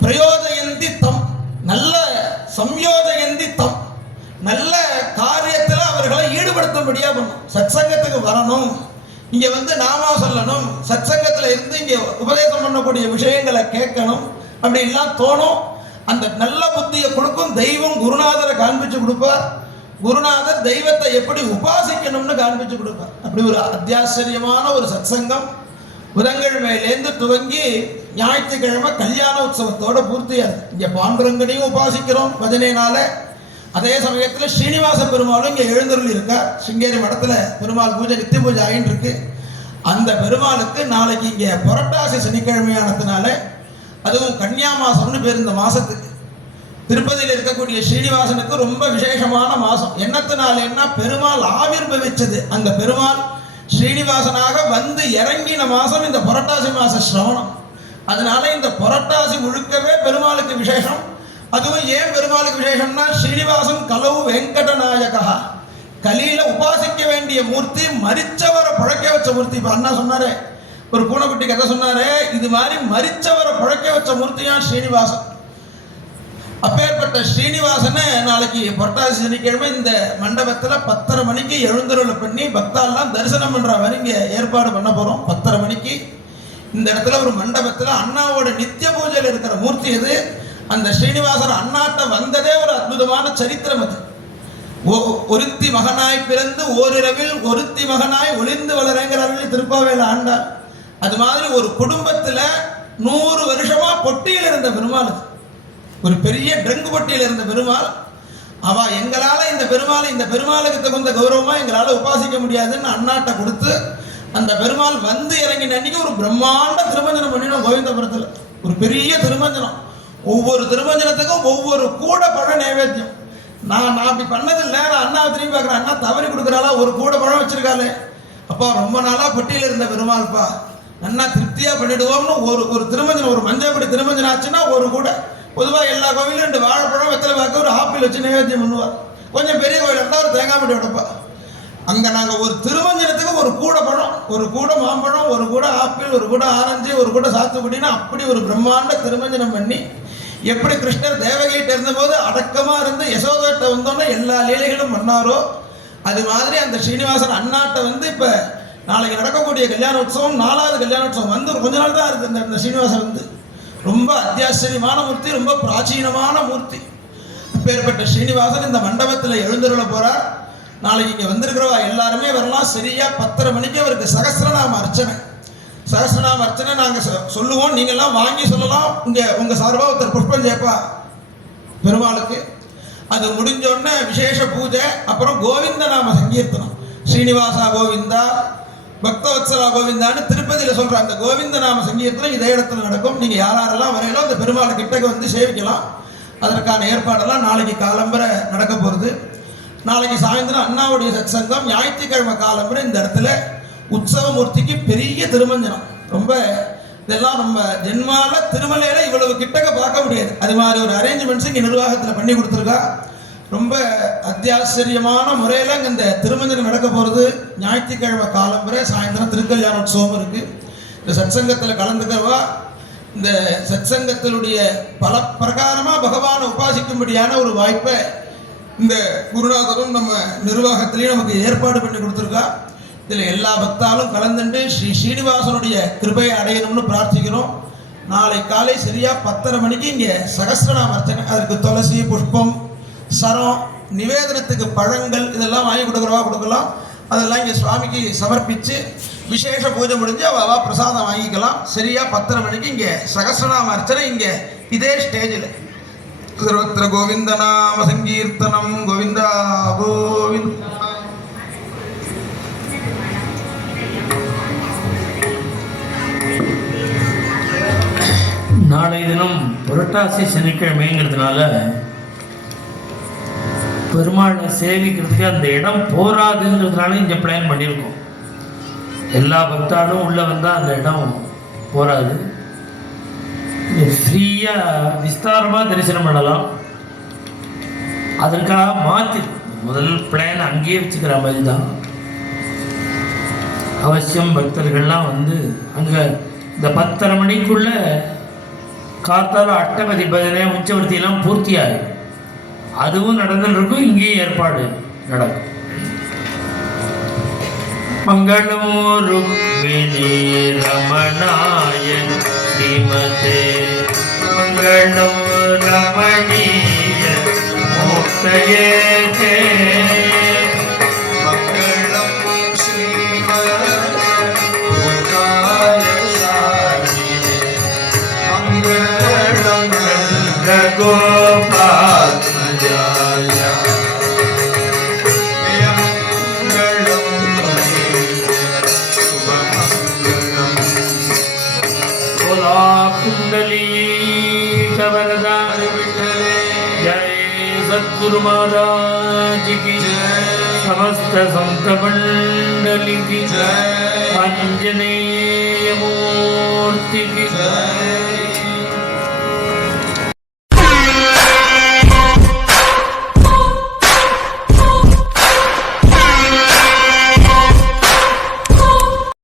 பிரயோஜயந்தி தம், நல்ல சம்யோஜயந்தி தம், நல்ல காரியத்தில் அவர்களை ஈடுபடுத்தும்படியா பண்ணும். சத்சங்கத்துக்கு வரணும், இங்க வந்து நாமா சொல்லணும், சத்சங்கத்தில் இருந்து இங்க உபதேசம் பண்ணக்கூடிய விஷயங்களை கேட்கணும் அப்படின்லாம் தோணும். அந்த நல்ல புத்தியை கொடுக்கும் தெய்வம். குருநாதரை காண்பிச்சு கொடுப்பார். குருநாதர் தெய்வத்தை எப்படி உபாசிக்கணும்னு காண்பிச்சு கொடுப்பார். அப்படி ஒரு அத்தியாச்சரியமான ஒரு சத்சங்கம் புதன்கிழமையிலேருந்து துவங்கி ஞாயிற்றுக்கிழமை கல்யாண உற்சவத்தோட பூர்த்தியாது. இங்கே பாண்டுரங்கனையும் உபாசிக்கிறோம் பஜனைனால. அதே சமயத்தில் ஸ்ரீனிவாச பெருமாளும் இங்கே எழுந்தருள் இருக்கார். சிங்கேரி மடத்தில் பெருமாள் பூஜை நித்திய பூஜை ஆகிட்டு இருக்கு. அந்த பெருமாளுக்கு நாளைக்கு இங்கே புரட்டாசி சனிக்கிழமையானதுனால, அதுவும் கன்னியா மாசம்னு பேர் இந்த மாசத்துக்கு, திருப்பதியில் இருக்கக்கூடிய ஸ்ரீனிவாசனுக்கு ரொம்ப விசேஷமான மாசம். என்னத்தினாலேன்னா பெருமாள் ஆவிர்பவிச்சது, அந்த பெருமாள் ஸ்ரீனிவாசனாக வந்து இறங்கின மாசம் இந்த புரட்டாசி மாச சிரவணம். அதனால இந்த புரட்டாசி முழுக்கவே பெருமாளுக்கு விசேஷம். அதுவும் ஏன் பெருமாளுக்கு விசேஷம்னா, ஸ்ரீனிவாசன் கலவு வெங்கடநாயகா, கலியில உபாசிக்க வேண்டிய மூர்த்தி, மரிச்சவரை பழக்க வச்ச மூர்த்தி. இப்போ அண்ணா சொன்னாரே, ஒரு பூனைக்குட்டி கதை சொன்னாரே, இது மாதிரி மரிச்சவரை பழக்க வச்ச மூர்த்தியான் ஸ்ரீனிவாசன். அப்பேற்பட்ட ஸ்ரீனிவாசனை நாளைக்கு புரட்டாசி சனிக்கிழமை இந்த மண்டபத்தில் 10:30 மணிக்கு எழுந்தருளை பண்ணி பக்தாலாம் தரிசனம் பண்ணுற மாதிரி இங்கே ஏற்பாடு பண்ண போகிறோம். 10:30 மணிக்கு இந்த இடத்துல ஒரு மண்டபத்தில் அண்ணாவோட நித்திய பூஜையில் இருக்கிற மூர்த்தி இது. அந்த ஸ்ரீனிவாசன் அண்ணாட்ட வந்ததே ஒரு அற்புதமான சரித்திரம். அது ஒருத்தி மகனாய் பிறந்து ஓரிரவில் ஒருத்தி மகனாய் ஒளிந்து வளரங்கிறார்கள் திருப்பாவேல ஆண்டார். அது மாதிரி ஒரு குடும்பத்தில் 100 வருஷமா பொட்டியில் இருந்த பெருமாள், ஒரு பெரிய ட்ரங்கு பொட்டியில் இருந்த பெருமாள். எங்களால் இந்த பெருமாளுக்கு தகுந்த கௌரவமாக எங்களால் உபாசிக்க முடியாதுன்னு அண்ணாட்ட கொடுத்து அந்த பெருமாள் வந்து இறங்கின அன்னைக்கு ஒரு பிரம்மாண்ட திருமஞ்சனம் பண்ணினோம் கோவிந்தபுரத்தில். ஒரு பெரிய திருமஞ்சனம். ஒவ்வொரு திருமஞ்சனத்துக்கும் ஒவ்வொரு கூட பழ நைவேத்தியம். நான் அப்படி பண்ணதில்லை. நான் அண்ணாவை திரும்பி பார்க்குறேன். அண்ணா தவறி கொடுக்குறாளா, ஒரு கூட பழம் வச்சிருக்காளே. அப்பா ரொம்ப நாளாக பட்டியலில் இருந்த பெருமாள்ப்பா, அண்ணா திருப்தியாக பண்ணிடுவோம்னு ஒரு திருமஞ்சனம், ஒரு மஞ்சப்படி திருமஞ்சனம் ஆச்சுன்னா ஒரு கூட. பொதுவாக எல்லா கோவிலும் 2 வாழைப்பழம், வெத்தலை பாக்கு, ஒரு ஆப்பிள் வச்சு நைவேத்தியம் பண்ணுவார். கொஞ்சம் பெரிய கோவில் இருந்தால் ஒரு தேங்காய் மட்டி வைப்பா. அங்கே நாங்கள் ஒரு திருமஞ்சனத்துக்கு ஒரு கூட பழம், ஒரு கூட மாம்பழம், ஒரு கூட ஆப்பிள், ஒரு கூட ஆரஞ்சு, ஒரு கூட சாத்துக்குடினா அப்படி ஒரு பிரம்மாண்ட திருமஞ்சனம் பண்ணி, எப்படி கிருஷ்ணர் தேவகிட்ட இருந்தபோது அடக்கமாக இருந்து யசோதாட்ட வந்தோன்னே எல்லா லீலைகளும் பண்ணாரோ, அது மாதிரி அந்த ஸ்ரீனிவாசன் அண்ணாட்ட வந்து இப்போ நாளைக்கு நடக்கக்கூடிய கல்யாண உற்சவம் 4வது கல்யாண உற்சவம் வந்து கொஞ்ச நாள் தான் இருக்குது. அந்த ஸ்ரீனிவாசன் வந்து ரொம்ப அத்தியாச்சரியமான மூர்த்தி, ரொம்ப பிராச்சீனமான மூர்த்தி. அப்பேற்பட்ட ஸ்ரீனிவாசன் இந்த மண்டபத்தில் எழுந்தருள போகிறார். நாளைக்கு இங்கே வந்திருக்கிறவா எல்லாருமே வரலாம். சரியா 10:30 மணிக்கு அவருக்கு சகஸ்ரநாம அர்ச்சனை. சகஸ்ரநாம அர்ச்சனை நாங்கள் சொல்லுவோம், நீங்கள்லாம் வாங்கி சொல்லலாம். இங்கே உங்கள் சார்பாக ஒருத்தர் புஷ்பம் சேர்ப்பா பெருமாளுக்கு. அது முடிஞ்சோடனே விசேஷ பூஜை, அப்புறம் கோவிந்த நாம சங்கீர்த்தனம். ஸ்ரீனிவாசா கோவிந்தா, பக்தவத்சலா கோவிந்தான்னு திருப்பதியில் சொல்கிற அந்த கோவிந்த நாம சங்கீர்த்தனம் இதே இடத்துல நடக்கும். நீங்கள் யாரெல்லாம் வரையிலோ அந்த பெருமாளை கிட்டக்கு வந்து சேவிக்கலாம். அதற்கான ஏற்பாடெல்லாம் நாளைக்கு காலம்பரை நடக்க போகிறது. நாளைக்கு சாயந்தரம் அண்ணாவுடைய சத்சங்கம். ஞாயிற்றுக்கிழமை காலம்பரை இந்த இடத்துல உற்சவமூர்த்திக்கு பெரிய திருமஞ்சனம். ரொம்ப இதெல்லாம் நம்ம ஜென்மால திருமலையில இவ்வளவு கிட்டக்க பார்க்க முடியாது. அது மாதிரி ஒரு அரேஞ்ச்மெண்ட்ஸ் இங்கே நிர்வாகத்தில் பண்ணி கொடுத்துருக்கா. ரொம்ப அத்தியாச்சரியமான முறையில் இங்கே இந்த திருமஞ்சனம் நடக்க போகிறது. ஞாயிற்றுக்கிழமை காலம்பரை சாயந்தரம் திருக்கல்யாண உற்சவம் இருக்குது. இந்த சத்சங்கத்தில் கலந்துக்கிறவா இந்த சத்சங்கத்தினுடைய பல பிரகாரமாக பகவானை உபாசிக்கும்படியான ஒரு வாய்ப்பை இந்த குருநாதரும் நம்ம நிர்வாகத்திலையும் நமக்கு ஏற்பாடு பண்ணி கொடுத்துருக்கா. இதில் எல்லா பக்தாலும் கலந்துட்டு ஸ்ரீனிவாசனுடைய கிருபையை அடையணும்னு பிரார்த்திக்கிறோம். நாளை காலை சரியாக 10:30 மணிக்கு இங்கே சகஸ்ரநாம அர்ச்சனை. அதற்கு துளசி, புஷ்பம், சரம், நிவேதனத்துக்கு பழங்கள் இதெல்லாம் வாங்கி கொடுக்கலாம். அதெல்லாம் இங்கே சுவாமிக்கு சமர்ப்பித்து விசேஷ பூஜை முடிஞ்சு அவள் பிரசாதம் வாங்கிக்கலாம். சரியாக 10:30 மணிக்கு இங்கே சகஸ்ரநாம அர்ச்சனை. இங்கே இதே ஸ்டேஜில் சர்வத்திர கோவிந்த நாம சங்கீர்த்தனம். கோவிந்தா கோவிந்த. நாளை தினம் புரட்டாசி சனிக்கிழமைங்கிறதுனால பெருமாளை சேவிக்கிறதுக்கு அந்த இடம் போராதுங்கிறதுனால இங்கே பிளான் பண்ணியிருக்கோம். எல்லா பக்தாலும் உள்ளே வந்தால் அந்த இடம் போராது. ஃப்ரீயாக விஸ்தாரமாக தரிசனம் பண்ணலாம். அதற்காக மாற்றி முதல் பிளான் அங்கேயே வச்சுக்கிற மாதிரி தான். அவசியம் பக்தர்கள்லாம் வந்து அங்கே இந்த 10:30 மணிக்குள்ளே காத்தால அட்டமதி பஜனை உச்சவர்த்தியெல்லாம் பூர்த்தியாகும். அதுவும் நடந்துட்டு இருக்கும். இங்கேயும் ஏற்பாடு நடக்கும். மங்களம் ருக்மிணி ரமணாய ஸ்ரீமதே மங்களம் ரமணீய முக்தயே மங்களம் ஸ்ரீமத் கோபால் कुंडली कवरदा जय सद्गुरु महाराज की समस्त संत मंडली की आंजनेय मूर्ति की